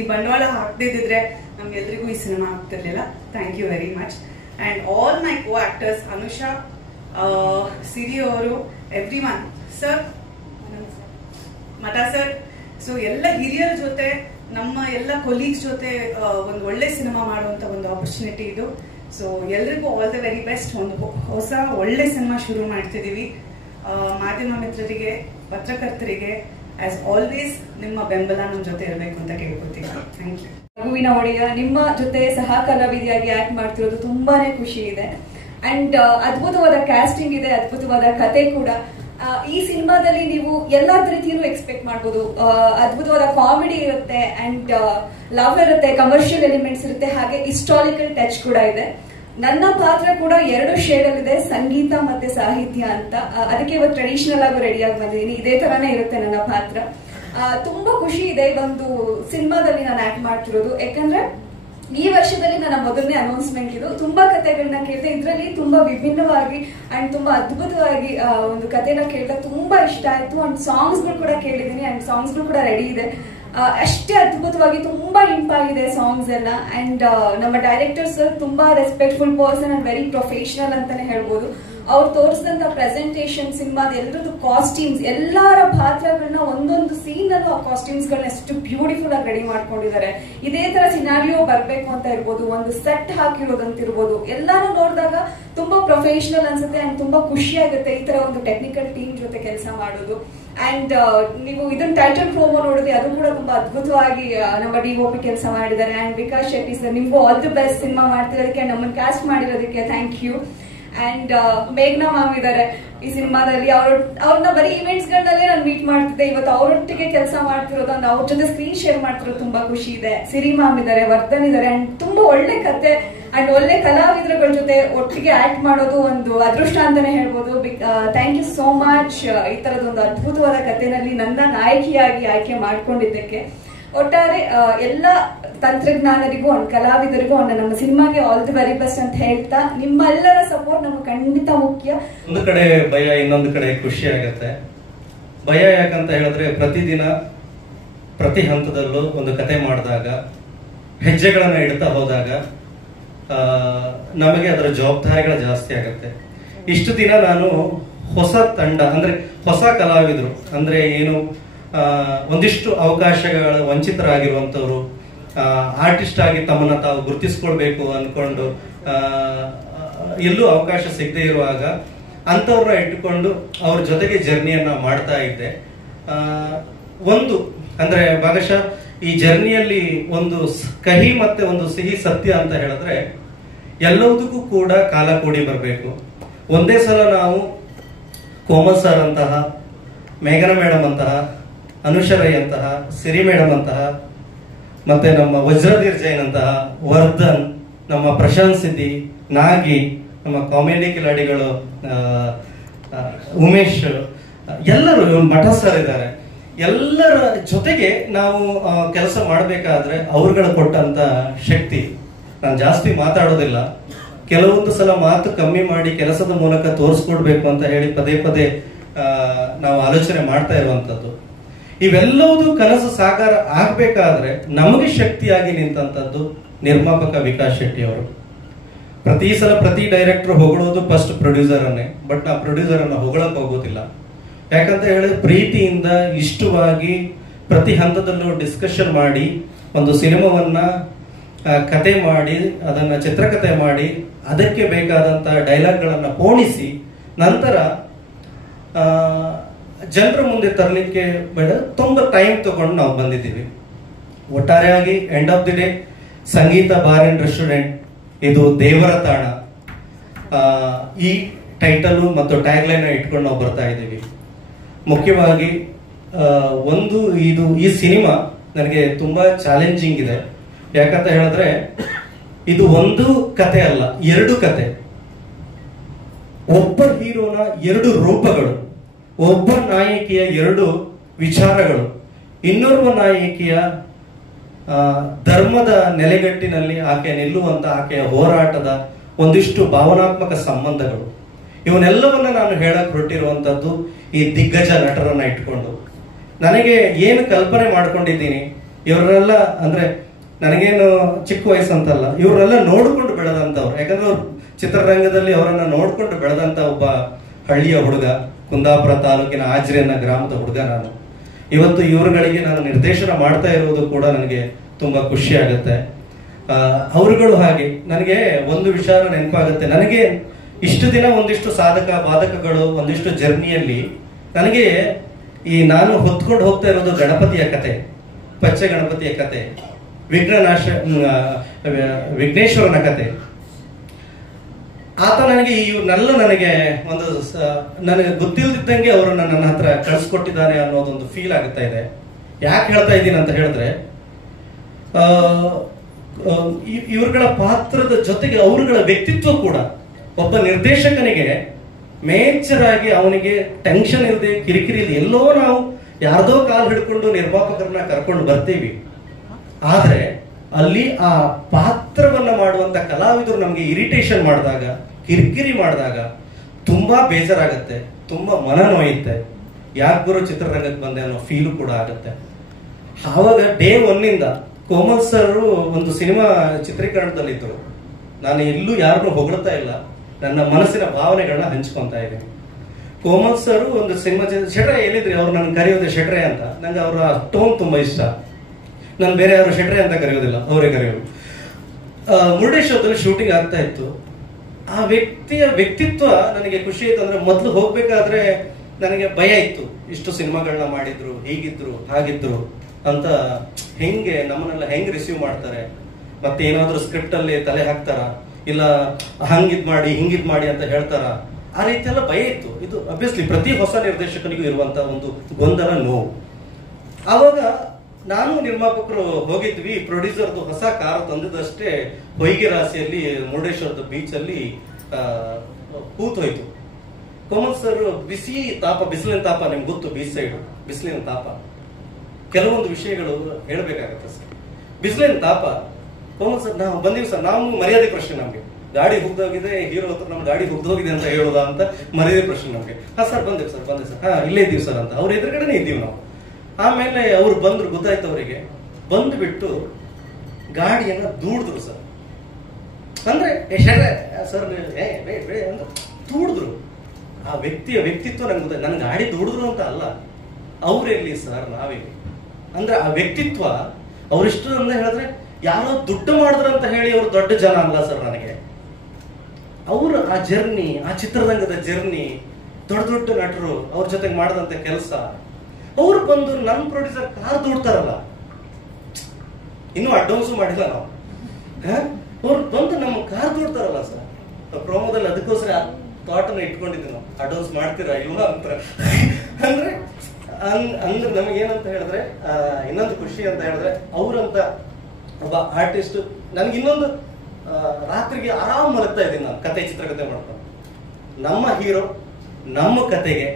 ಬಂಡವಾಳ ಹಾಕದಿದ್ರೆ ನಮ್ಗೆಲ್ರಿಗೂ ಈ ಸಿನಿಮಾ ಆಗ್ತಿರ್ಲಿಲ್ಲ. Thank you very much. And all my co actors, Anusha, Siri ಅವರು, ಎವ್ರಿ ಒನ್. ಸರ್ ಮಠ ಸರ್, ಸೊ ಎಲ್ಲ ಹಿರಿಯರ ಜೊತೆ ನಮ್ಮ ಎಲ್ಲ ಕೊಲೀಗ್ಸ್ ಜೊತೆ ಒಂದು ಒಳ್ಳೆ ಸಿನಿಮಾ ಮಾಡುವಂತ ಒಂದು ಆಪರ್ಚುನಿಟಿ ಇದು. ಸೊ ಎಲ್ರಿಗೂ ಆಲ್ ದ ವೆರಿ ಬೆಸ್ಟ್. ಒಂದು ಹೊಸ ಒಳ್ಳೆ ಸಿನಿಮಾ ಶುರು ಮಾಡ್ತಿದೀವಿ. ಮಾಧ್ಯಮ ಮಿತ್ರರಿಗೆ, ಪತ್ರಕರ್ತರಿಗೆ ಆಸ್ ಆಲ್ವೇಸ್ ನಿಮ್ಮ ಬೆಂಬಲ ನಮ್ಮ ಜೊತೆ ಇರಬೇಕು ಅಂತ ಕೇಳ್ಕೊತೀನಿ. Thank you. ರಘುವಿನ ಒಡೆಯ, ನಿಮ್ಮ ಜೊತೆ ಸಹ ಕಲಾವಿದೆಯಾಗಿ ಆಕ್ಟ್ ಮಾಡ್ತಿರೋದು ತುಂಬಾನೇ ಖುಷಿ ಇದೆ. ಅಂಡ್ ಅದ್ಭುತವಾದ ಕ್ಯಾಸ್ಟಿಂಗ್ ಇದೆ, ಅದ್ಭುತವಾದ ಕತೆ ಕೂಡ. ಈ ಸಿನಿಮಾದಲ್ಲಿ ನೀವು ಎಲ್ಲಾ ರೀತಿಯಲ್ಲೂ ಎಕ್ಸ್ಪೆಕ್ಟ್ ಮಾಡ್ಬೋದು. ಅದ್ಭುತವಾದ ಕಾಮಿಡಿ ಇರುತ್ತೆ, ಅಂಡ್ ಲವ್ ಇರುತ್ತೆ, ಕಮರ್ಷಿಯಲ್ ಎಲಿಮೆಂಟ್ಸ್ ಇರುತ್ತೆ, ಹಾಗೆ ಹಿಸ್ಟಾರಿಕಲ್ ಟಚ್ ಕೂಡ ಇದೆ. ನನ್ನ ಪಾತ್ರ ಕೂಡ 2 ಶೇಡ್ ಅಲ್ಲಿ ಇದೆ, ಸಂಗೀತ ಮತ್ತೆ ಸಾಹಿತ್ಯ ಅಂತ. ಅದಕ್ಕೆ ಇವತ್ತು ಟ್ರೆಡಿಷನಲ್ ಆಗಿ ರೆಡಿಯಾಗಿ ಬಂದಿದ್ದೀನಿ. ಇದೇ ತರಾನೇ ಇರುತ್ತೆ ನನ್ನ ಪಾತ್ರ. ತುಂಬಾ ಖುಷಿ ಇದೆ ಒಂದು ಸಿನಿಮಾದಲ್ಲಿ ನಾನು ಆಕ್ಟ್ ಮಾಡ್ತಿರೋದು. ಯಾಕಂದ್ರೆ ಈ ವರ್ಷದಲ್ಲಿ ನನ್ನ ಮೊದಲನೇ ಅನೌನ್ಸ್ಮೆಂಟ್ ಇದು. ತುಂಬಾ ಕಥೆಗಳನ್ನ ಕೇಳಿದೆ, ಇದರಲ್ಲಿ ತುಂಬಾ ವಿಭಿನ್ನವಾಗಿ ಅಂಡ್ ತುಂಬಾ ಅದ್ಭುತವಾಗಿ ಒಂದು ಕಥೆನ ಕೇಳಿದ ತುಂಬಾ ಇಷ್ಟ ಆಯ್ತು. ಅಂಡ್ ಸಾಂಗ್ಸ್ಗಳು ಕೂಡ ಕೇಳಿದೀನಿ, ಅಂಡ್ ಸಾಂಗ್ಸ್ಗಳು ಕೂಡ ರೆಡಿ ಇದೆ. ಅಷ್ಟೇ ಅದ್ಭುತವಾಗಿ ತುಂಬಾ ಇಂಪಾಗಿದೆ ಸಾಂಗ್ಸ್ ಎಲ್ಲ. ಅಂಡ್ ನಮ್ಮ ಡೈರೆಕ್ಟರ್ ಸರ್ ತುಂಬಾ respectful person and very professional ಅಂತಾನೆ ಹೇಳ್ಬೋದು. ಅವ್ರು ತೋರಿಸಿದಂತ ಪ್ರೆಸೆಂಟೇಷನ್, ಸಿನಿಮಾದ ಎಲ್ಲರದ್ದು ಕಾಸ್ಟ್ಯೂಮ್ಸ್, ಎಲ್ಲರ ಪಾತ್ರಗಳನ್ನ ಒಂದೊಂದು ಸೀನ್ ಅಲ್ಲೂ ಆ ಕಾಸ್ಟ್ಯೂಮ್ಸ್ ಗಳನ್ನ ಎಷ್ಟು ಬ್ಯೂಟಿಫುಲ್ ಆಗಿ ರೆಡಿ ಮಾಡ್ಕೊಂಡಿದ್ದಾರೆ. ಇದೇ ತರ ಸಿನಾರಿಯೋ ಬರ್ಬೇಕು ಅಂತ ಇರ್ಬೋದು, ಒಂದು ಸೆಟ್ ಹಾಕಿರೋದಂತಿರ್ಬೋದು, ಎಲ್ಲಾನು ನೋಡಿದಾಗ ತುಂಬಾ ಪ್ರೊಫೆಷನಲ್ ಅನ್ಸುತ್ತೆ ಅಂಡ್ ತುಂಬಾ ಖುಷಿ ಆಗುತ್ತೆ ಈ ತರ ಒಂದು ಟೆಕ್ನಿಕಲ್ ಟೀಮ್ ಜೊತೆ ಕೆಲಸ ಮಾಡೋದು. ಅಂಡ್ ನೀವು ಇದನ್ನ ಟೈಟಲ್ ಪ್ರೋಮೋ ನೋಡಿದ್ರೆ ಅದು ಕೂಡ ತುಂಬಾ ಅದ್ಭುತವಾಗಿ ನಮ್ಮ DOP ಕೆಲಸ ಮಾಡಿದ್ದಾರೆ. ಅಂಡ್ ವಿಕಾಸ್ ಶೆಟ್ಟಿ ಸರ್, ನಿಮ್ಗೂ ಆಲ್ ದಿ ಬೆಸ್ಟ್ ಸಿನಿಮಾ ಮಾಡ್ತಿರೋದಕ್ಕೆ, ನಮ್ಮನ್ನು ಕ್ಯಾಸ್ಟ್ ಮಾಡಿರೋದಕ್ಕೆ ಥ್ಯಾಂಕ್ ಯು. ಅಂಡ್ ಮೇಘ್ನಾ ಮ್ಯಾಮ್ ಇದ್ದಾರೆ ಈ ಸಿನಿಮಾದಲ್ಲಿ. ಅವ್ರನ್ನ ಬರೀ ಇವೆಂಟ್ಸ್ ಗಳಲ್ಲೇ ನಾನು ಮೀಟ್ ಮಾಡ್ತಿದ್ದೆ, ಇವತ್ತು ಅವರೊಟ್ಟಿಗೆ ಕೆಲಸ ಮಾಡ್ತಿರೋದು, ಅಂದ್ರೆ ಅವ್ರ ಜೊತೆ ಸ್ಕ್ರೀನ್ ಶೇರ್ ಮಾಡ್ತಿರೋದು ತುಂಬಾ ಖುಷಿ ಇದೆ. ಸಿರಿ ಮ್ಯಾಮ್ ಇದ್ದಾರೆ, ವರ್ಧನ್ ಇದ್ದಾರೆ, ಅಂಡ್ ತುಂಬಾ ಒಳ್ಳೆ ಕತೆ ಅಂಡ್ ಒಳ್ಳೆ ಕಲಾವಿದರುಗಳ ಜೊತೆ ಒಟ್ಟಿಗೆ ಆಕ್ಟ್ ಮಾಡೋದು ಒಂದು ಅದೃಷ್ಟ ಅಂತಾನೆ ಹೇಳ್ಬೋದು. ಥ್ಯಾಂಕ್ ಯು ಸೋ ಮಚ್ ಈ ತರದೊಂದು ಅದ್ಭುತವಾದ ಕಥೆನಲ್ಲಿ ನನ್ನ ನಾಯಕಿಯಾಗಿ ಆಯ್ಕೆ ಮಾಡ್ಕೊಂಡಿದ್ದಕ್ಕೆ. ಒಟ್ಟಾರೆ ಎಲ್ಲ ತಂತ್ರಜ್ಞಾನರಿಗೂ ಅಂಡ್ ಕಲಾವಿದರಿಗೂ ಅಂಡ್ ನಮ್ಮ ಸಿನಿಮಾಗೆ ಆಲ್ ದಿ ವೆರಿ ಬೆಸ್ಟ್ ಅಂತ ಹೇಳ್ತಾ, ನಿಮ್ಮೆಲ್ಲರ ಸಪೋರ್ಟ್ ನಮ್ಗೆ ಖಂಡಿತ ಮುಖ್ಯ. ಒಂದು ಕಡೆ ಭಯ, ಇನ್ನೊಂದು ಕಡೆ ಖುಷಿ ಆಗತ್ತೆ. ಭಯ ಯಾಕಂತ ಹೇಳಿದ್ರೆ ಪ್ರತಿದಿನ ಪ್ರತಿ ಹಂತದಲ್ಲೂ ಒಂದು ಕತೆ ಮಾಡಿದಾಗ, ಹೆಜ್ಜೆಗಳನ್ನ ಇಡ್ತಾ ಹೋದಾಗ ನಮಗೆ ಅದರ ಜವಾಬ್ದಾರಿಗಳು ಜಾಸ್ತಿ ಆಗುತ್ತೆ. ಇಷ್ಟು ದಿನ ನಾನು ಹೊಸ ತಂಡ ಅಂದ್ರೆ ಹೊಸ ಕಲಾವಿದರು ಅಂದ್ರೆ ಏನು, ಒಂದಿಷ್ಟು ಅವಕಾಶಗಳ ವಂಚಿತರಾಗಿರುವಂತವ್ರು, ಆರ್ಟಿಸ್ಟ್ ಆಗಿ ತಮ್ಮನ್ನ ತಾವು ಗುರುತಿಸ್ಕೊಳ್ಬೇಕು ಅನ್ಕೊಂಡು ಎಲ್ಲೂ ಅವಕಾಶ ಸಿಗದೆ ಇರುವಾಗ ಅಂತವ್ರನ್ನ ಇಟ್ಟುಕೊಂಡು ಅವ್ರ ಜೊತೆಗೆ ಜರ್ನಿಯನ್ನ ಮಾಡ್ತಾ ಇದ್ದೆ. ಒಂದು ಅಂದ್ರೆ ಭಾಗಶಃ ಈ ಜರ್ನಿಯಲ್ಲಿ ಒಂದು ಕಹಿ ಮತ್ತೆ ಒಂದು ಸಿಹಿ ಸತ್ಯ ಅಂತ ಹೇಳಿದ್ರೆ, ಎಲ್ಲದಕ್ಕೂ ಕೂಡ ಕಾಲ ಕೂಡಿ ಬರಬೇಕು. ಒಂದೇ ಸಲ ನಾವು ಕೋಮಲ್ ಸರ್ ಅಂತಹ, ಮೇಘನಾ ಮೇಡಮ್ ಅಂತಹ, ಅನುಷರೈ ಅಂತಹ, ಸಿರಿ ಮೇಡಮ್ ಅಂತಹ, ಮತ್ತೆ ನಮ್ಮ ವಜ್ರಧೀರ್ ಜೈನ್ ಅಂತಹ, ವರ್ಧನ್, ನಮ್ಮ ಪ್ರಶಾಂತ್ ಸಿದ್ದಿ, ನಾಗಿ, ನಮ್ಮ ಕಾಮಿಡಿ ಕಿಲಾಡಿಗಳು ಉಮೇಶ್, ಎಲ್ಲರೂ, ಮಠ ಸರ್ ಇದ್ದಾರೆ. ಎಲ್ಲರ ಜೊತೆಗೆ ನಾವು ಕೆಲಸ ಮಾಡಬೇಕಾದ್ರೆ ಅವ್ರುಗಳು ಕೊಟ್ಟಂತ ಶಕ್ತಿ. ನಾನು ಜಾಸ್ತಿ ಮಾತಾಡೋದಿಲ್ಲ, ಕೆಲವೊಂದು ಸಲ ಮಾತು ಕಮ್ಮಿ ಮಾಡಿ ಕೆಲಸದ ಮೂಲಕ ತೋರಿಸ್ಕೊಡ್ಬೇಕು ಅಂತ ಹೇಳಿ ಪದೇ ಪದೇ ನಾವು ಆಲೋಚನೆ ಮಾಡ್ತಾ ಇರುವಂತದ್ದು. ಇವೆಲ್ಲವೂ ಕನಸು ಸಾಕಾರ ಆಗ್ಬೇಕಾದ್ರೆ ನಮಗೆ ಶಕ್ತಿಯಾಗಿ ನಿಂತಂತದ್ದು ನಿರ್ಮಾಪಕ ವಿಕಾಸ್ ಶೆಟ್ಟಿ ಅವರು. ಪ್ರತಿ ಸಲ ಪ್ರತಿ ಡೈರೆಕ್ಟರ್ ಹೊಗಳೋದು ಫಸ್ಟ್ ಪ್ರೊಡ್ಯೂಸರ್ ಅನ್ನೇ, ಬಟ್ ನಾ ಪ್ರೊಡ್ಯೂಸರ್ ಅನ್ನ ಹೊಗಳಕ್ ಹೋಗೋದಿಲ್ಲ. ಯಾಕಂತ ಹೇಳಿದ್ರೆ ಪ್ರೀತಿಯಿಂದ ಇಷ್ಟವಾಗಿ ಪ್ರತಿ ಹಂತದಲ್ಲೂ ಡಿಸ್ಕಷನ್ ಮಾಡಿ ಒಂದು ಸಿನಿಮಾವನ್ನ ಕತೆ ಮಾಡಿ, ಅದನ್ನ ಚಿತ್ರಕಥೆ ಮಾಡಿ, ಅದಕ್ಕೆ ಬೇಕಾದಂತ ಡೈಲಾಗ್ಗಳನ್ನ ಪೋಣಿಸಿ ನಂತರ ಜನರ ಮುಂದೆ ತರಲಿಕ್ಕೆ ಬೇಡ ತುಂಬಾ ಟೈಮ್ ತಗೊಂಡು ನಾವು ಬಂದಿದ್ದೀವಿ. ಒಟ್ಟಾರೆಯಾಗಿ end of the day Sangeetha bar and restaurant ಇದು ದೇವರ ತಾಣ, ಈ ಟೈಟಲ್ ಮತ್ತು ಟ್ಯಾಗ್ ಲೈನ್ ಇಟ್ಕೊಂಡು ನಾವು ಬರ್ತಾ ಇದ್ದೀವಿ. ಮುಖ್ಯವಾಗಿ ಈ ಸಿನಿಮಾ ನನಗೆ ತುಂಬಾ ಚಾಲೆಂಜಿಂಗ್ ಇದೆ. ಯಾಕಂತ ಹೇಳಿದ್ರೆ ಇದು ಒಂದು ಕತೆ ಅಲ್ಲ, 2 ಕತೆ. ಒಬ್ಬ ಹೀರೋನ 2 ರೂಪಗಳು, ಒಬ್ಬ ನಾಯಕಿಯ 2 ವಿಚಾರಗಳು, ಇನ್ನೋರ್ವ ನಾಯಕಿಯ ಧರ್ಮದ ನೆಲೆಗಟ್ಟಿನಲ್ಲಿ ಆಕೆ ನಿಲ್ಲುವಂತ ಆಕೆಯ ಹೋರಾಟದ ಒಂದಿಷ್ಟು ಭಾವನಾತ್ಮಕ ಸಂಬಂಧಗಳು. ಇವನ್ನೆಲ್ಲವನ್ನ ನಾನು ಹೇಳಕ್ ಹೊರಟಿರುವಂತದ್ದು ಈ ದಿಗ್ಗಜ ನಟರನ್ನ ಇಟ್ಕೊಂಡು. ನನಗೆ ಏನು ಕಲ್ಪನೆ ಮಾಡ್ಕೊಂಡಿದ್ದೀನಿ, ಇವರೆಲ್ಲ ಅಂದ್ರೆ ನನಗೇನು ಚಿಕ್ಕ ವಯಸ್ಸಂತಲ್ಲ, ಇವ್ರನ್ನೆಲ್ಲ ನೋಡ್ಕೊಂಡು ಬೆಳೆದಂತವ್ರು. ಯಾಕಂದ್ರೆ ಅವ್ರು ಚಿತ್ರರಂಗದಲ್ಲಿ ಅವರನ್ನ ನೋಡ್ಕೊಂಡು ಬೆಳೆದಂತ ಒಬ್ಬ ಹಳ್ಳಿಯ ಹುಡುಗ, ಕುಂದಾಪುರ ತಾಲೂಕಿನ ಆಜ್ರಿ ಅನ್ನೋ ಗ್ರಾಮದ ಹುಡುಗ ನಾನು. ಇವತ್ತು ಇವರುಗಳಿಗೆ ನಾನು ನಿರ್ದೇಶನ ಮಾಡ್ತಾ ಇರುವುದು ಕೂಡ ನನಗೆ ತುಂಬಾ ಖುಷಿ ಆಗುತ್ತೆ. ಅವರುಗಳು ಹಾಗೆ ನನಗೆ ಒಂದು ವಿಚಾರ ನೆನಪಾಗುತ್ತೆ. ನನಗೆ ಇಷ್ಟು ದಿನ ಒಂದಿಷ್ಟು ಸಾಧಕ ಬಾಧಕಗಳು ಒಂದಿಷ್ಟು ಜರ್ನಿಯಲ್ಲಿ ನನಗೆ ಈ ನಾನು ಹೊತ್ಕೊಂಡು ಹೋಗ್ತಾ ಇರೋದು ಗಣಪತಿಯ ಕತೆ, ಪಚ್ಚೆ ಗಣಪತಿಯ ಕತೆ, ವಿಘ್ನೇಶ್ವರನ ಕತೆ. ಆತ ನನಗೆ ಇವನ್ನೆಲ್ಲ ನನಗೆ ಒಂದು ನನಗೆ ಗೊತ್ತಿಲ್ದಿದ್ದಂಗೆ ಅವರನ್ನ ನನ್ನ ಹತ್ರ ಕಳ್ಸಿಕೊಟ್ಟಿದ್ದಾರೆ ಅನ್ನೋದೊಂದು ಫೀಲ್ ಆಗುತ್ತಾ ಇದೆ. ಯಾಕೆ ಹೇಳ್ತಾ ಇದ್ದೀನಿ ಅಂತ ಹೇಳಿದ್ರೆ, ಇವರುಗಳ ಪಾತ್ರದ ಜೊತೆಗೆ ಅವರುಗಳ ವ್ಯಕ್ತಿತ್ವ ಕೂಡ ಒಬ್ಬ ನಿರ್ದೇಶಕನಿಗೆ ಮೇಜರ್ ಆಗಿ ಅವನಿಗೆ ಟೆನ್ಷನ್ ಇಲ್ಲದೆ, ಕಿರಿಕಿರಿ ಇಲ್ಲದೆ, ಎಲ್ಲೋ ನಾವು ಯಾರ್ದೋ ಕಾಲು ಹಿಡ್ಕೊಂಡು ನಿರ್ಮಾಪಕರನ್ನ ಕರ್ಕೊಂಡು ಬರ್ತೀವಿ. ಆದ್ರೆ ಅಲ್ಲಿ ಆ ಪಾತ್ರವನ್ನ ಮಾಡುವಂತ ಕಲಾವಿದರು ನಮ್ಗೆ ಇರಿಟೇಷನ್ ಮಾಡಿದಾಗ, ಕಿರಿಕಿರಿ ಮಾಡಿದಾಗ ತುಂಬಾ ಬೇಜಾರಾಗತ್ತೆ, ತುಂಬಾ ಮನ ನೋಯುತ್ತೆ. ಯಾಕೆ ಗುರು ಚಿತ್ರರಂಗಕ್ಕೆ ಬಂದೆ ಅನ್ನೋ ಫೀಲು ಕೂಡ ಆಗುತ್ತೆ. ಆವಾಗ ಡೇ 1 ಇಂದ ಕೋಮಲ್ ಸರ್ ಒಂದು ಸಿನಿಮಾ ಚಿತ್ರೀಕರಣದಲ್ಲಿದ್ದರು. ನಾನು ಎಲ್ಲೂ ಯಾರನ್ನೂ ಹೊಗಳ್ತಾ ಇಲ್ಲ, ನನ್ನ ಮನಸ್ಸಿನ ಭಾವನೆಗಳನ್ನ ಹಂಚ್ಕೊಂತಾ ಇದ್ದೀನಿ. ಕೋಮಲ್ ಸರ್ ಒಂದು ಸಿನಿಮಾ ಶೆಟ್ರೆ ಎಲ್ಲಿದ್ರಿ, ಅವ್ರು ನನ್ನ ಕರೆಯೋದೆ ಶೆಟ್ರೆ ಅಂತ. ನಂಗೆ ಅವರ ಟೋನ್ ತುಂಬಾ ಇಷ್ಟ. ನಾನು ಬೇರೆ ಯಾರು ಶೆಟ್ರೆ ಅಂತ ಕರೆಯೋದಿಲ್ಲ, ಅವರೇ ಕರೆಯೋದು. ಮುರುಡೇಶ್ವರದಲ್ಲಿ ಶೂಟಿಂಗ್ ಆಗ್ತಾ ಇತ್ತು. ಆ ವ್ಯಕ್ತಿಯ ವ್ಯಕ್ತಿತ್ವ ನನಗೆ ಖುಷಿ ಆಯ್ತು. ಅಂದ್ರೆ ಮೊದಲು ಹೋಗ್ಬೇಕಾದ್ರೆ ನನಗೆ ಭಯ ಇತ್ತು, ಇಷ್ಟು ಸಿನಿಮಾಗಳನ್ನ ಮಾಡಿದ್ರು, ಹೀಗಿದ್ರು ಹಾಗಿದ್ರು ಅಂತ, ಹೆಂಗೆ ನಮ್ಮನ್ನೆಲ್ಲ ಹೆಂಗ್ ರಿಸೀವ್ ಮಾಡ್ತಾರೆ, ಮತ್ತೆ ಏನಾದ್ರು ಸ್ಕ್ರಿಪ್ಟ್ ಅಲ್ಲಿ ತಲೆ ಹಾಕ್ತಾರ, ಇಲ್ಲ ಹಂಗಿದ್ ಮಾಡಿ ಹಿಂಗಿದ್ ಮಾಡಿ ಅಂತ ಹೇಳ್ತಾರ, ಆ ರೀತಿ ಎಲ್ಲ ಭಯ ಇತ್ತು. ಇದು ಅಬ್ವಿಯಸ್ಲಿ ಪ್ರತಿ ಹೊಸ ನಿರ್ದೇಶಕನಿಗೂ ಇರುವಂತ ಒಂದು ಗೊಂದಲ, ನೋವು. ಆವಾಗ ನಾನು ನಿರ್ಮಾಪಕರು ಹೋಗಿದ್ವಿ. ಪ್ರೊಡ್ಯೂಸರ್ದು ಹೊಸ ಕಾರು ತಂದಿದ್ದಷ್ಟೇ ಹೊಯ್ಗೆ ರಾಶಿಯಲ್ಲಿ ಮುರುಡೇಶ್ವರದ ಬೀಚ್ ಅಲ್ಲಿ ಕೂತೋಯ್ತು. ಕೋಮಲ್ ಸರ್ ಬಿಸಿ ತಾಪ, ಬಿಸಿಲಿನ ತಾಪ, ನಿಮ್ಗೆ ಗೊತ್ತು ಬೀಚ್ ಸೈಡ್ ಬಿಸಿಲಿನ ತಾಪ, ಕೆಲವೊಂದು ವಿಷಯಗಳು ಹೇಳ್ಬೇಕಾಗತ್ತೆ ಸರ್. ಬಿಸಿಲಿನ ತಾಪ. ಕೋಮಲ್ ಸರ್ ನಾವು ಬಂದಿವಿ ಸರ್, ನಾವು ಮರ್ಯಾದೆ ಪ್ರಶ್ನೆ ನಮ್ಗೆ, ಗಾಡಿ ಹುಗ್ದೋಗಿದೆ, ಹೀರೋ ಹತ್ರ ನಮ್ಮ ಗಾಡಿ ಹುಗ್ದೋಗಿದೆ ಅಂತ ಹೇಳೋದಾ ಅಂತ ಮರ್ಯಾದೆ ಪ್ರಶ್ನೆ ನಮ್ಗೆ. ಹಾ ಸರ್ ಬಂದೆ ಸರ್, ಬಂದೆ ಸರ್, ಹಾ ಇಲ್ಲೇ ಇದ್ದೀವಿ ಸರ್ ಅಂತ ಅವ್ರ ಎದುರುಗಡೆನೆ ಇದ್ದೀವಿ ನಾವು. ಆಮೇಲೆ ಅವ್ರು ಬಂದ್ರು, ಗೊತ್ತಾಯ್ತು ಅವರಿಗೆ. ಬಂದ್ಬಿಟ್ಟು ಗಾಡಿಯನ್ನ ದೂಡಿದ್ರು ಸರ್. ಅಂದ್ರೆ ಸರ್ ಅಂತ ದೂಡಿದ್ರು. ಆ ವ್ಯಕ್ತಿಯ ವ್ಯಕ್ತಿತ್ವ ನಂಗೆ ಗೊತ್ತಾಯ್ತು. ನನ್ ಗಾಡಿ ದೂಡಿದ್ರು ಅಂತ ಅಲ್ಲ, ಅವ್ರೆಲ್ಲಿ ಸರ್ ನಾವೆಲ್ಲಿ. ಅಂದ್ರೆ ಆ ವ್ಯಕ್ತಿತ್ವ ಅವ್ರಿಷ್ಟು ಅಂದ್ರೆ ಹೇಳಿದ್ರೆ ಯಾರೋ ದುಡ್ಡು ಮಾಡಿದ್ರು ಅಂತ ಹೇಳಿ ಅವ್ರು ದೊಡ್ಡ ಜನ ಅಲ್ಲ ಸರ್ ನನಗೆ. ಅವರು ಆ ಜರ್ನಿ, ಆ ಚಿತ್ರರಂಗದ ಜರ್ನಿ, ದೊಡ್ಡ ದೊಡ್ಡ ನಟರು ಅವ್ರ ಜೊತೆಗೆ ಮಾಡಿದಂತ ಕೆಲಸ, ಅವ್ರು ಬಂದು ನನ್ನ ಪ್ರೊಡ್ಯೂಸರ್ ಕಾರ್ ದೂಡ್ತಾರಲ್ಲ, ಇನ್ನೂ ಅಡ್ವಾನ್ಸು ಮಾಡಿಲ್ಲ ನಾವು, ಅವ್ರು ಬಂದು ನಮ್ಮ ಕಾರ್ ದೂಡ್ತಾರಲ್ಲ ಸರ್. ಪ್ರೋಮೋದಲ್ಲಿ ಅದಕ್ಕೋಸ್ಕರ ಥಾಟನ್ನ ಇಟ್ಕೊಂಡಿದ್ವಿ ನಾವು, ಅಡ್ವಾನ್ಸ್ ಮಾಡ್ತೀರಾ ಇಲ್ವಾ ಅಂತ. ಅಂದ್ರೆ ಅಂದ್ರೆ ನಮಗೇನಂತ ಹೇಳಿದ್ರೆ, ಇನ್ನೊಂದು ಖುಷಿ ಅಂತ ಹೇಳಿದ್ರೆ, ಅವರಂತ ಒಬ್ಬ ಆರ್ಟಿಸ್ಟ್ ನನ್ಗೆ ಇನ್ನೊಂದು, ರಾತ್ರಿಗೆ ಆರಾಮ್ ಮಲಗ್ತಾ ಇದ್ದೀನಿ ನಾನು ಕತೆ, ಚಿತ್ರಕಥೆ ಮಾಡ್ಕೊಂಡು. ನಮ್ಮ ಹೀರೋ ನಮ್ಮ ಕತೆಗೆ,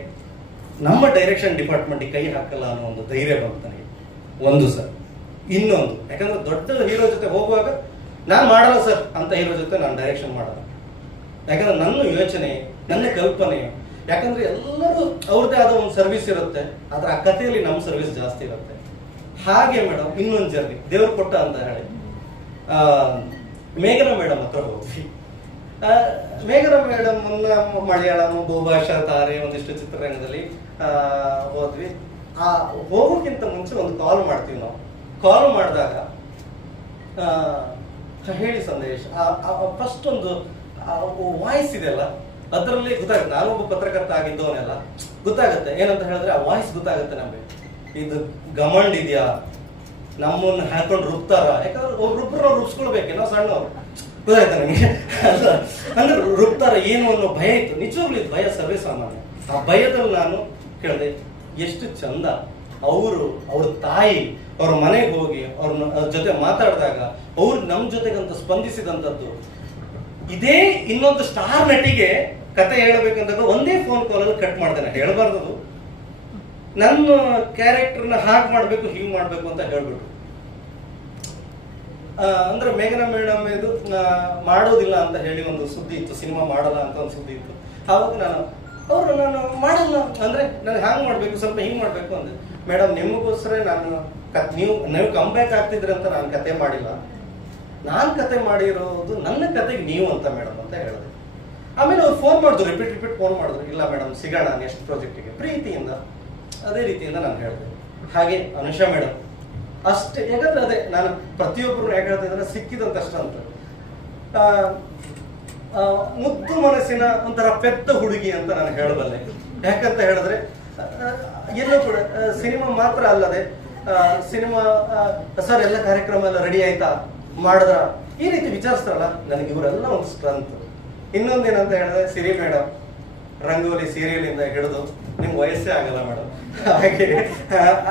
ನಮ್ಮ ಡೈರೆಕ್ಷನ್ ಡಿಪಾರ್ಟ್ಮೆಂಟ್ ಕೈ ಹಾಕಲ್ಲ ಅನ್ನೋ ಒಂದು ಧೈರ್ಯ ಬಂತು ನನಗೆ. ಒಂದು ಸರ್. ಇನ್ನೊಂದು, ಯಾಕಂದ್ರೆ ದೊಡ್ಡ ಹೀರೋ ಜೊತೆ ಹೋಗುವಾಗ ನಾನು ಮಾಡಲ್ಲ ಸರ್ ಅಂತ ಹೀರೋ ಜೊತೆ ನಾನು ಡೈರೆಕ್ಷನ್ ಮಾಡಲ್ಲ. ಯಾಕಂದ್ರೆ ನನ್ನ ಯೋಚನೆ, ನನ್ನ ಕಲ್ಪನೆ, ಯಾಕಂದ್ರೆ ಎಲ್ಲರೂ ಅವ್ರದ್ದೇ ಆದ ಒಂದು ಸರ್ವಿಸ್ ಇರುತ್ತೆ, ಆದ್ರೆ ಆ ಕಥೆಯಲ್ಲಿ ನಮ್ಮ ಸರ್ವಿಸ್ ಜಾಸ್ತಿ ಇರುತ್ತೆ. ಹಾಗೆ ಮೇಡಮ್ ಇನ್ನೊಂದು ಜರ್ನಿ ದೇವ್ರು ಕೊಟ್ಟ ಅಂತ ಹೇಳಿ ಮೇಘನಾ ಮೇಡಮ್ ಹತ್ರ ಹೋದ್ವಿ. ಮೇಘನಾ ಮೇಡಮ್ ಮಲಯಾಳಂ, ಬಹುಭಾಷಾ ತಾರೆ, ಒಂದಿಷ್ಟು ಚಿತ್ರರಂಗದಲ್ಲಿ ಹೋದ್ವಿ. ಹೋಗೋಕ್ಕಿಂತ ಮುಂಚೆ ಒಂದು ಕಾಲ್ ಮಾಡ್ತೀವಿ ನಾವು. ಕಾಲ್ ಮಾಡಿದಾಗ ಹೇಳಿ ಸಂದೇಶ್, ಫಸ್ಟ್ ಒಂದು ವಾಯ್ಸ್ ಇದೆಯಲ್ಲ ಅದರಲ್ಲಿ ಗೊತ್ತಾಗುತ್ತೆ. ನಾನೊಬ್ಬ ಪತ್ರಕರ್ತ ಆಗಿದ್ದವನೆಲ್ಲ ಗೊತ್ತಾಗುತ್ತೆ. ಏನಂತ ಹೇಳಿದ್ರೆ ಆ ವಾಯ್ಸ್ ಗೊತ್ತಾಗುತ್ತೆ ನಮ್ಗೆ. ಇದು ಗಮಂಡ್ ಇದೆಯಾ, ನಮ್ಮನ್ನ ಹಾಕೊಂಡು ರುಬ್ತಾರ, ಯಾಕಂದ್ರೆ ಒಬ್ರೊಬ್ರು ರುಬ್ಸ್ಕೊಳ್ಬೇಕು, ನಾವು ಸಣ್ಣವ್ರು, ಗೊತ್ತಾಯ್ತಾ ನನಗೆ. ಅಂದ್ರೆ ರುಬ್ತಾರ ಏನು ಅನ್ನೋ ಭಯ ಇತ್ತು. ನಿಜವಾಗ್ಲೂ ಇದು ಭಯ ಸರ್ವೇ ಸಾಮಾನ್ಯ. ಆ ಭಯದಲ್ಲಿ ನಾನು ಕೇಳಿದೆ, ಎಷ್ಟು ಚಂದ ಅವ್ರ ತಾಯಿ ಅವ್ರ ಮನೆಗೆ ಹೋಗಿ ಅವ್ರ ಜೊತೆ ಮಾತಾಡಿದಾಗ ಅವ್ರು ನಮ್ ಜೊತೆಗಂತ ಸ್ಪಂದಿಸಿದಂಥದ್ದು. ಇದೇ ಇನ್ನೊಂದು ಸ್ಟಾರ್ ನಟಿಗೆ ಕತೆ ಹೇಳಬೇಕಂದಾಗ ಒಂದೇ ಫೋನ್ ಕಾಲಲ್ಲಿ ಕಟ್ ಮಾಡ್ತೇನೆ. ಹೇಳ್ಬಾರ್ದು, ನನ್ನ ಕ್ಯಾರೆಕ್ಟರ್ನ ಹಾಗೆ ಮಾಡ್ಬೇಕು, ಹೀಗೆ ಮಾಡ್ಬೇಕು ಅಂತ ಹೇಳ್ಬಿಟ್ಟು. ಅಂದ್ರೆ ಮೇಘನಾ ಮೇಡಮ್ ಇದು ಮಾಡೋದಿಲ್ಲ ಅಂತ ಹೇಳಿ ಒಂದು ಸುದ್ದಿ ಇತ್ತು, ಸಿನಿಮಾ ಮಾಡಲ್ಲ ಅಂತ ಒಂದು ಸುದ್ದಿ ಇತ್ತು. ಆವಾಗ ನಾನು ಮಾಡಲ್ಲ ಅಂದ್ರೆ ನಾನು ಹ್ಯಾಂಗ್ ಮಾಡ್ಬೇಕು, ಸ್ವಲ್ಪ ಹಿಂಗ್ ಮಾಡ್ಬೇಕು ಅಂದ್ರೆ, ಮೇಡಮ್ ನಿಮಗೋಸ್ಕರ ನೀವು ಕಂಬ್ಯಾಕ್ ಆಗ್ತಿದ್ರಿ ಅಂತ ನಾನು ಕತೆ ಮಾಡಿಲ್ಲ, ನಾನ್ ಕತೆ ಮಾಡಿರೋದು ನನ್ನ ಕತೆಗೆ ನೀವು ಅಂತ ಮೇಡಮ್ ಅಂತ ಹೇಳಿದೆ. ಆಮೇಲೆ ಅವ್ರು ಫೋನ್ ಮಾಡಿದ್ರು, ರಿಪೀಟ್ ಫೋನ್ ಮಾಡಿದ್ರು, ಇಲ್ಲ ಮೇಡಮ್ ಸಿಗೋಣ ನೆಕ್ಸ್ಟ್ ಪ್ರಾಜೆಕ್ಟಿಗೆ ಪ್ರೀತಿಯಿಂದ. ಅದೇ ರೀತಿಯಿಂದ ನಾನು ಹೇಳಿದೆ. ಹಾಗೆ ಅನುಷಾ ಮೇಡಮ್ ಅಷ್ಟೇ. ಯಾಕಂದ್ರೆ ಅದೇ ನಾನು ಪ್ರತಿಯೊಬ್ಬರು ಯಾಕೆ ಹೇಳ್ತಾ ಇದ್ರೆ ಸಿಕ್ಕಿದಂತಷ್ಟ ಅಂತ ಮುದ್ದು ಮನಸ್ಸಿನ ಒಂಥರ ಪೆದ್ದ ಹುಡುಗಿ ಅಂತ ನಾನು ಹೇಳಬಲ್ಲೆ. ಯಾಕಂತ ಹೇಳಿದ್ರೆ ಎಲ್ಲೂ ಕೂಡ ಸಿನಿಮಾ ಮಾತ್ರ ಅಲ್ಲದೆ ಸಿನಿಮಾ ಸರ್ ಎಲ್ಲ ಕಾರ್ಯಕ್ರಮ ಎಲ್ಲ ರೆಡಿ ಆಯ್ತಾ ಮಾಡಿದ್ರ ಈ ರೀತಿ ವಿಚಾರಿಸ್ತಾರಲ್ಲ, ನನಗೆ ಇವರೆಲ್ಲ ಒಂದು ಸ್ಟ್ರೆಂತ್. ಇನ್ನೊಂದೇನಂತ ಹೇಳಿದ್ರೆ ಸಿರಿ ಮೇಡಮ್ ರಂಗೋಲಿ ಸೀರಿಯಲ್ ಇಂದ ಹಿಡಿದು ನಿಮ್ಗೆ ವಯಸ್ಸೇ ಆಗಲ್ಲ ಮೇಡಮ್, ಹಾಗೆ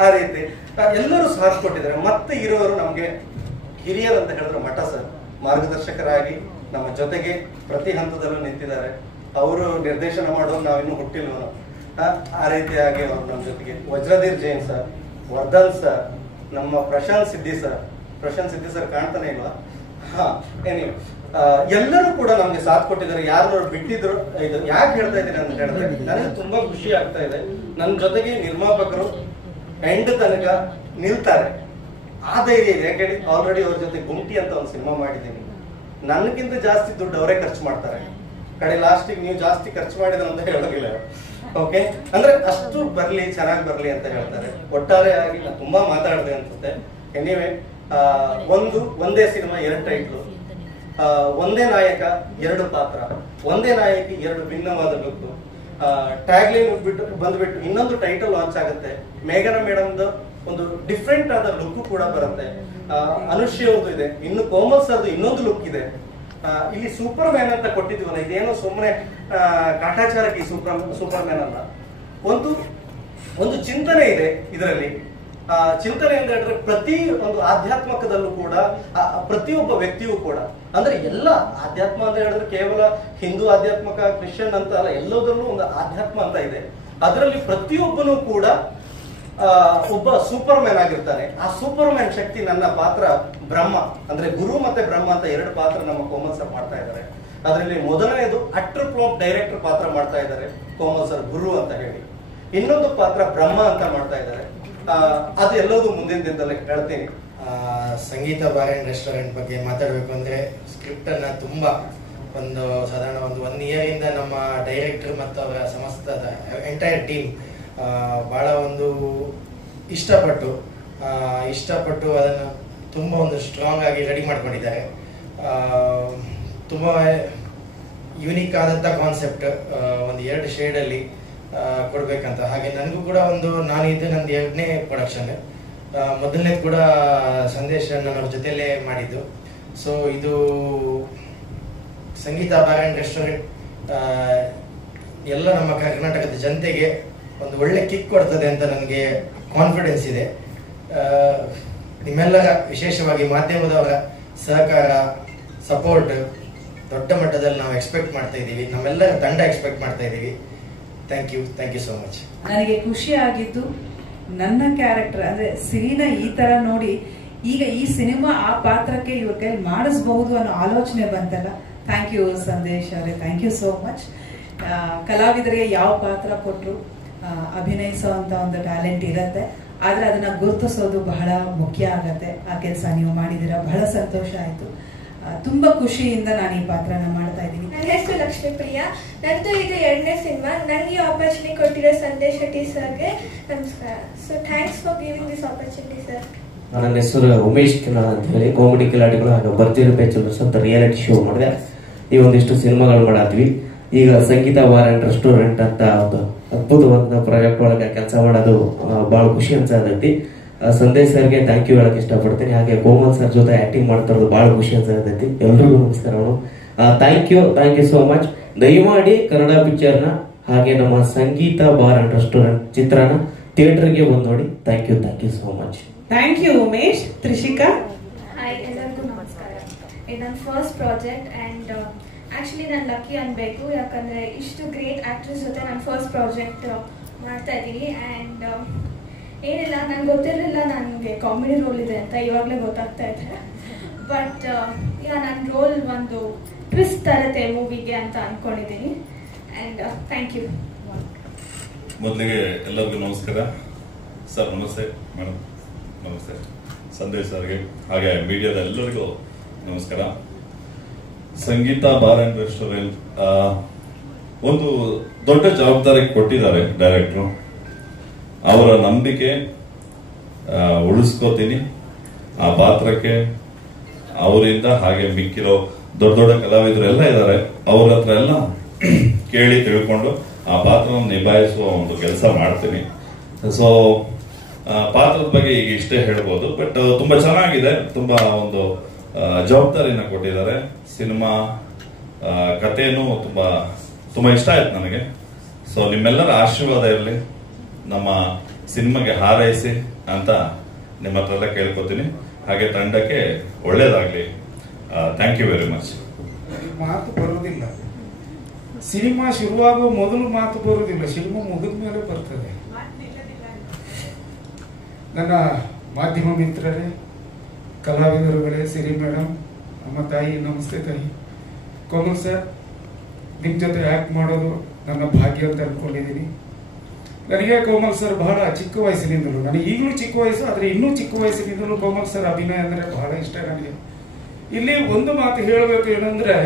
ಆ ರೀತಿ ಎಲ್ಲರೂ ಸಾಥ್ ಕೊಟ್ಟಿದ್ದಾರೆ. ಮತ್ತೆ ಇರೋರು ನಮ್ಗೆ ಹಿರಿಯರು ಅಂತ ಹೇಳಿದ್ರೆ ಮಠ ಸರ್ ಮಾರ್ಗದರ್ಶಕರಾಗಿ ನಮ್ಮ ಜೊತೆಗೆ ಪ್ರತಿ ಹಂತದಲ್ಲೂ ನಿಂತಿದ್ದಾರೆ. ಅವರು ನಿರ್ದೇಶನ ಮಾಡೋರು ನಾವಿನ್ನೂ ಹುಟ್ಟಿಲ್ವನು, ಆ ರೀತಿಯಾಗಿ ಅವರು ನಮ್ಮ ಜೊತೆಗೆ ವಜ್ರಧೀರ್ ಜೈನ್ ಸರ್, ವರ್ಧನ್ ಸರ್, ನಮ್ಮ ಪ್ರಶಾಂತ್ ಸಿದ್ದಿ ಸರ್ ಕಾಣ್ತಾನೆ ಇಲ್ವಾ? ಎಲ್ಲರೂ ಕೂಡ ನಮ್ಗೆ ಸಾಥ್ ಕೊಟ್ಟಿದ್ದಾರೆ. ಯಾರು ಬಿಟ್ಟಿದ್ರು ಇದು ಯಾಕೆ ಹೇಳ್ತಾ ಇದ್ದೀನಿ ಅಂತ ಹೇಳಿದ್ರೆ ನನಗೆ ತುಂಬಾ ಖುಷಿ ಆಗ್ತಾ ಇದೆ. ನನ್ನ ಜೊತೆಗೆ ನಿರ್ಮಾಪಕರು ಎಂಡ್ ತನಕ ನಿಲ್ತಾರೆ, ಆ ಧೈರ್ಯ ಇದೆ. ಯಾಕೆ ಹೇಳಿ, ಆಲ್ರೆಡಿ ಅವ್ರ ಜೊತೆ ಗುಂಟಿ ಅಂತ ಒಂದು ಸಿನಿಮಾ ಮಾಡಿದ್ದೀನಿ. ನನಗಿಂತ ಜಾಸ್ತಿ ದುಡ್ಡು ಅವರೇ ಖರ್ಚು ಮಾಡ್ತಾರೆ. ಕಡೆ ಲಾಸ್ಟಿಗೆ ನೀವು ಜಾಸ್ತಿ ಖರ್ಚು ಮಾಡಿದ್ರೆ ಅಂತ ಹೇಳೋದಿಲ್ಲ. ಓಕೆ, ಅಂದ್ರೆ ಅಷ್ಟು ಬರ್ಲಿ, ಚೆನ್ನಾಗಿ ಬರ್ಲಿ ಅಂತ ಹೇಳ್ತಾರೆ. ಒಟ್ಟಾರೆ ಆಗಿ ನಾನು ತುಂಬಾ ಮಾತಾಡಿದೆ ಅನ್ಸುತ್ತೆ. ಎನಿವೆ, ಒಂದೇ ಸಿನಿಮಾ 2 ಟೈಟ್ಲು, ಒಂದೇ ನಾಯಕ 2 ಪಾತ್ರ, ಒಂದೇ ನಾಯಕಿ 2 ಭಿನ್ನವಾದ ಲುಕ್, ಟ್ಯಾಗ್ಲೈನ್ ಬಂದ್ಬಿಟ್ಟು ಇನ್ನೊಂದು ಟೈಟಲ್ ಲಾಂಚ್ ಆಗುತ್ತೆ. ಮೇಘನಾ ಮೇಡಮ್ದು ಒಂದು ಡಿಫ್ರೆಂಟ್ ಆದ ಲುಕ್ ಕೂಡ ಬರುತ್ತೆ. ಅನುಶ್ರೀ ಅವ್ರದ್ದು ಇದೆ, ಇನ್ನು ಕೋಮಲ್ ಸರ್ದು ಇನ್ನೊಂದು ಲುಕ್ ಇದೆ. ಇಲ್ಲಿ ಸೂಪರ್ ಮ್ಯಾನ್ ಅಂತ ಕೊಟ್ಟಿದ್ವಲ್ಲ, ಇದೇನೋ ಸುಮ್ಮನೆ ಕಾಟಾಚಾರಕ್ಕೆ ಸೂಪರ್ ಮ್ಯಾನ್ ಅಲ್ಲ, ಒಂದು ಚಿಂತನೆ ಇದೆ ಇದರಲ್ಲಿ. ಚಿಂತನೆ ಅಂತ ಹೇಳಿದ್ರೆ ಪ್ರತಿ ಒಂದು ಆಧ್ಯಾತ್ಮಕದಲ್ಲೂ ಕೂಡ ಪ್ರತಿಯೊಬ್ಬ ವ್ಯಕ್ತಿಯೂ ಕೂಡ, ಅಂದ್ರೆ ಎಲ್ಲ ಆಧ್ಯಾತ್ಮ ಅಂತ ಹೇಳಿದ್ರೆ ಕೇವಲ ಹಿಂದೂ ಆಧ್ಯಾತ್ಮಕ, ಕ್ರಿಶ್ಚಿಯನ್ ಅಂತ ಅಲ್ಲ, ಎಲ್ಲದರಲ್ಲೂ ಒಂದು ಆಧ್ಯಾತ್ಮ ಅಂತ ಇದೆ. ಅದರಲ್ಲಿ ಪ್ರತಿಯೊಬ್ಬನೂ ಕೂಡ ಒಬ್ಬ ಸೂಪರ್ ಮ್ಯಾನ್ ಆಗಿರ್ತಾನೆ. ಆ ಸೂಪರ್ ಮ್ಯಾನ್ ಶಕ್ತಿ ನನ್ನ ಪಾತ್ರ ಬ್ರಹ್ಮ, ಅಂದ್ರೆ ಗುರು ಮತ್ತೆ ಬ್ರಹ್ಮ ಅಂತ 2 ಪಾತ್ರ ನಮ್ಮ ಕೋಮಲ್ ಸರ್ ಮಾಡ್ತಾ ಇದ್ದಾರೆ. ಅದರಲ್ಲಿ ಮೊದಲನೇದು ಅಟ್ರ್ ಫ್ಲಾಪ್ ಡೈರೆಕ್ಟರ್ ಪಾತ್ರ ಮಾಡ್ತಾ ಇದ್ದಾರೆ ಕೋಮಲ್ ಸರ್, ಗುರು ಅಂತ ಹೇಳಿ. ಇನ್ನೊಂದು ಪಾತ್ರ ಬ್ರಹ್ಮ ಅಂತ ಮಾಡ್ತಾ ಇದ್ದಾರೆ. ಅದು ಎಲ್ಲದೂ ಮುಂದಿನ ದಿನದಲ್ಲಿ ಹೇಳ್ತೀನಿ. ಸಂಗೀತ ಬಾರ್ ಅಂಡ್ ರೆಸ್ಟೋರೆಂಟ್ ಬಗ್ಗೆ ಮಾತಾಡಬೇಕು ಅಂದ್ರೆ ಸ್ಕ್ರಿಪ್ಟ್ ಅನ್ನ ತುಂಬಾ ಸಾಧಾರಣ 1 ಇಯರ್ ಇಂದ ನಮ್ಮ ಡೈರೆಕ್ಟರ್ ಮತ್ತು ಅವರ ಸಮಸ್ತ ಎಂಟೈರ್ ಟೀಮ್ ಬಹಳ ಇಷ್ಟಪಟ್ಟು ಅದನ್ನು ತುಂಬಾ ಸ್ಟ್ರಾಂಗ್ ಆಗಿ ರೆಡಿ ಮಾಡ್ಕೊಂಡಿದ್ದಾರೆ. ತುಂಬಾ ಯುನಿಕ್ ಆದಂತ ಕಾನ್ಸೆಪ್ಟ್, 2 ಶೇಡ್ ಅಲ್ಲಿ ಕೊಡ್ಬೇಕಂತ. ಹಾಗೆ ನನಗೂ ಕೂಡ ನಂದು 2ನೇ ಪ್ರೊಡಕ್ಷನ್. ಮೊದಲನೇದು ಕೂಡ ಸಂದೇಶ ನನ್ನ ಜೊತೆಯಲ್ಲೇ ಮಾಡಿದ್ದು. ಸೊ ಇದು ಸಂಗೀತ ಬಾರ್ ಅಂಡ್ ರೆಸ್ಟೋರೆಂಟ್ ಎಲ್ಲ ನಮ್ಮ ಕರ್ನಾಟಕದ ಜನತೆಗೆ ಒಂದು ಒಳ್ಳೆ ಕಿಕ್ ಕೊಡ್ತದೆ ಅಂತ ನನಗೆ ಕಾನ್ಫಿಡೆನ್ಸ್ ಇದೆ. ನಿಮ್ಮೆಲ್ಲರ, ವಿಶೇಷವಾಗಿ ಮಾಧ್ಯಮದವರ ಸಹಕಾರ, ಸಪೋರ್ಟ್ ದೊಡ್ಡ ಮಟ್ಟದಲ್ಲಿ ನಾವು ಎಕ್ಸ್ಪೆಕ್ಟ್ ಮಾಡ್ತಾ ಇದ್ದೀವಿ. ನಮ್ಮೆಲ್ಲರ ತಂಡ ಎಕ್ಸ್ಪೆಕ್ಟ್ ಮಾಡ್ತಾ ಇದ್ದೀವಿ. Thank you so much. ನನಗೆ ಖುಷಿ ಆಗಿದ್ದು ನನ್ನ ಕ್ಯಾರೆಕ್ಟರ್ ಅಂದ್ರೆ ಸಿರಿನ ಈ ತರ ನೋಡಿ ಈಗ ಈ ಸಿನಿಮಾ ಆ ಪಾತ್ರಕ್ಕೆ ಇವ್ರ ಕೈಲಿ ಮಾಡಿಸಬಹುದು ಅನ್ನೋ ಆಲೋಚನೆ ಬಂತಲ್ಲ. ಥ್ಯಾಂಕ್ ಯು ಸಂದೇಶ್ ಅವರೇ, ಥ್ಯಾಂಕ್ ಯು ಸೋ ಮಚ್. ಕಲಾವಿದರಿಗೆ ಯಾವ ಪಾತ್ರ ಕೊಟ್ಟರು ಅಭಿನಯಿಸುವಂತ ಒಂದು ಟ್ಯಾಲೆಂಟ್ ಇರುತ್ತೆ, ಆದ್ರೆ ಅದನ್ನ ಗುರುತಿಸೋದು ಬಹಳ ಮುಖ್ಯ ಆಗತ್ತೆ. ಆ ಕೆಲಸ ನೀವು ಮಾಡಿದೀರಾ, ಬಹಳ ಸಂತೋಷ ಆಯ್ತು. ತುಂಬಾ ಖುಷಿಯಿಂದ ನಾನು ಈ ಪಾತ್ರನ ಮಾಡ್ತಾ ಇದ್ದೀನಿ. ನನ್ನ ಹೆಸರು ಲಕ್ಷ್ಮೀಪ್ರಿಯಾ. ನಂದು ಇದು 2ನೇ ಸಿನಿಮಾ. ನನಗೆ ಈ ಆಪರ್ಚುನಿಟಿ ಕೊಟ್ಟಿರೋ ಸಂದೇಶ್ ಶೆಟ್ಟಿ ಸರ್ಗೆ ನಮಸ್ಕಾರ. So thanks for giving this opportunity sir. ನನ್ನ ಹೆಸರು ಉಮೇಶ್ ಕಿಲಾರ್ ಅಂತ ಹೇಳಿ, ಕಾಮಿಡಿ ಕಿಲಾಡಿಗಳು ಹಾಗೂ ಬರ್ತಿರೋ ಬ್ಯಾಚುಲರ್ಸ್ ಅಂತ ರಿಯಾಲಿಟಿ ಶೋ ಮಾಡಿದೆ. ಈ ಒಂದಿಷ್ಟು ಸಿನಿಮಾಗಳು ಮಾಡಾದ್ವಿ. ಈಗ ಸಂಗೀತ ಬಾರ್ ಅಂಡ್ ರೆಸ್ಟೋರೆಂಟ್ ಅಂತ ಒಂದು ಅದ್ಭುತವಾದ ಪ್ರಾಜೆಕ್ಟ್ ಒಳಗೆ ಕೆಲಸ ಮಾಡೋದು ಬಹಳ ಖುಷಿ ಅನ್ಸತೈತಿ. ಸಂದೇಶ್ ಸರ್ಗೆ ಥ್ಯಾಂಕ್ ಯು ಹೇಳಕ್ ಇಷ್ಟಪಡ್ತೀನಿ. ಹಾಗೆ ಕೋಮಲ್ ಸರ್ ಜೊತೆ ಆಕ್ಟಿಂಗ್ ಮಾಡ್ತಾ ಇರೋದು ಬಹಳ ಖುಷಿ ಅನ್ಸತೈತಿ. ಎಲ್ರಿಗೂ ನಮಸ್ಕಾರಗಳು. Thank you so much. ದಯಮಾಡಿ ಕನ್ನಡ ಪಿಕ್ಚರ್ನ ಹಾಗೆ ನಮ್ಮ ಸಂಗೀತ ಬಾರ್ ಅಂಡ್ ರೆಸ್ಟೋರೆಂಟ್ ಚಿತ್ರನ ಥಿಯೇಟರ್ಗೆ ಬಂದು ನೋಡಿ. Thank you so much. Thank you Umesh. Trishika. Hi, ಎಲ್ಲರಿಗೂ ನಮಸ್ಕಾರ. ಇದು ನನ್ನ ಫಸ್ಟ್ ಪ್ರಾಜೆಕ್ಟ್ ಆ್ಯಂಡ್ ಆ್ಯಕ್ಚುಲಿ ನಾನು ಲಕ್ಕಿ ಅನ್ಬೇಕು, ಯಾಕಂದರೆ ಇಷ್ಟು ಗ್ರೇಟ್ ಆ್ಯಕ್ಟ್ರೆಸ್ ಜೊತೆ ನಾನು ಫಸ್ಟ್ ಪ್ರಾಜೆಕ್ಟ್ ಮಾಡ್ತಾ ಇದ್ದೀನಿ. ಆ್ಯಂಡ್ ಏನಿಲ್ಲ, ನನಗೆ ಗೊತ್ತಿರಲಿಲ್ಲ ನನಗೆ ಕಾಮಿಡಿ ರೋಲ್ ಇದೆ ಅಂತ, ಇವಾಗಲೇ ಗೊತ್ತಾಗ್ತಾ ಇದೆ. ಬಟ್ ನನ್ನ ರೋಲ್ ಒಂದು ಟ್ವಿಸ್ಟ್ ತರತ್ತೆ ಮೂವಿಗೆ ಅಂತ ಅಂದ್ಕೊಂಡಿದ್ದೀನಿ. And thank you. ಮೊದಲಿಗೆ ಎಲ್ಲರಿಗೂ ನಮಸ್ಕಾರ. ಸರ್ ನಮಸ್ತೆ, ಮೇಡಮ್ ನಮಸ್ತೆ, ಸಂದೇಶ್ ಸರ್ಗೆ ಹಾಗೆ ಮೀಡಿಯಾದ ಎಲ್ಲರಿಗೂ ನಮಸ್ಕಾರ. ಸಂಗೀತ ಬಾರ್ ಅಂಡ್ ರೆಸ್ಟೋರೆಂಟ್ ಒಂದು ದೊಡ್ಡ ಜವಾಬ್ದಾರಿ ಕೊಟ್ಟಿದ್ದಾರೆ ಡೈರೆಕ್ಟ್ರು. ಅವರ ನಂಬಿಕೆ ಉಳಿಸ್ಕೋತೀನಿ. ಆ ಪಾತ್ರಕ್ಕೆ ಅವರಿಂದ ಹಾಗೆ ಮಿಕ್ಕಿರೋ ದೊಡ್ಡ ದೊಡ್ಡ ಕಲಾವಿದರು ಎಲ್ಲ ಇದ್ದಾರೆ, ಅವ್ರ ಹತ್ರ ಎಲ್ಲ ಕೇಳಿ ತಿಳ್ಕೊಂಡು ಆ ಪಾತ್ರ ನಿಭಾಯಿಸುವ ಒಂದು ಕೆಲಸ ಮಾಡ್ತೀನಿ. ಸೊ ಪಾತ್ರದ ಬಗ್ಗೆ ಈಗ ಇಷ್ಟೇ ಹೇಳ್ಬೋದು. ಬಟ್ ತುಂಬಾ ಚೆನ್ನಾಗಿದೆ, ತುಂಬಾ ಒಂದು ಜವಾಬ್ದಾರಿನ ಕೊಟ್ಟಿದ್ದಾರೆ. ಸಿನಿಮಾ ಕಥೆನೂ ತುಂಬಾ ಇಷ್ಟ ಆಯ್ತು ನನಗೆ. ಸೊ ನಿಮ್ಮೆಲ್ಲರ ಆಶೀರ್ವಾದ ಇರಲಿ, ನಮ್ಮ ಸಿನಿಮಾಗೆ ಹಾರೈಸಿ ಅಂತ ನಿಮ್ಮ ಹತ್ರ ಎಲ್ಲ ಕೇಳ್ಕೊತೀನಿ. ಹಾಗೆ ತಂಡಕ್ಕೆ ಒಳ್ಳೇದಾಗ್ಲಿ. Thank you very much. ಮಾತು ಬರುವುದಿಲ್ಲ, ಸಿನಿಮಾ ಶುರುವಾಗುವ ಮೊದಲು ಮಾತು ಬರುವುದಿಲ್ಲ, ಸಿನಿಮಾ ಮುಗಿದ ಮೇಲೆ ಬರ್ತದೆ. ನನ್ನ ಮಾಧ್ಯಮ ಮಿತ್ರರೇ, ಕಲಾವಿದರುಗಳೇ, ಸಿರಿ ಮೇಡಮ್, ನಮ್ಮ ತಾಯಿ, ನಮಸ್ತೆ ತಾಯಿ. ಕೋಮಲ್ ಸರ್, ನಿಮ್ಮ ಜೊತೆ ಆಕ್ಟ್ ಮಾಡೋದು ನನ್ನ ಭಾಗ್ಯ ಅಂತ ಅನ್ಕೊಂಡಿದ್ದೀನಿ. ನನಗೆ ಕೋಮಲ್ ಸರ್ ಬಹಳ ಚಿಕ್ಕ ವಯಸ್ಸಿನಿಂದಲೂ, ನನಗೆ ಈಗಲೂ ಚಿಕ್ಕ ವಯಸ್ಸು, ಆದರೆ ಇನ್ನೂ ಚಿಕ್ಕ ವಯಸ್ಸಿನಿಂದಲೂ ಕೋಮಲ್ ಸರ್ ಅಭಿನಯ ಅಂದರೆ ಬಹಳ ಇಷ್ಟ ನನಗೆ. ಇಲ್ಲಿ ಒಂದು ಮಾತು ಹೇಳಬೇಕು ಏನಂದ್ರೆ,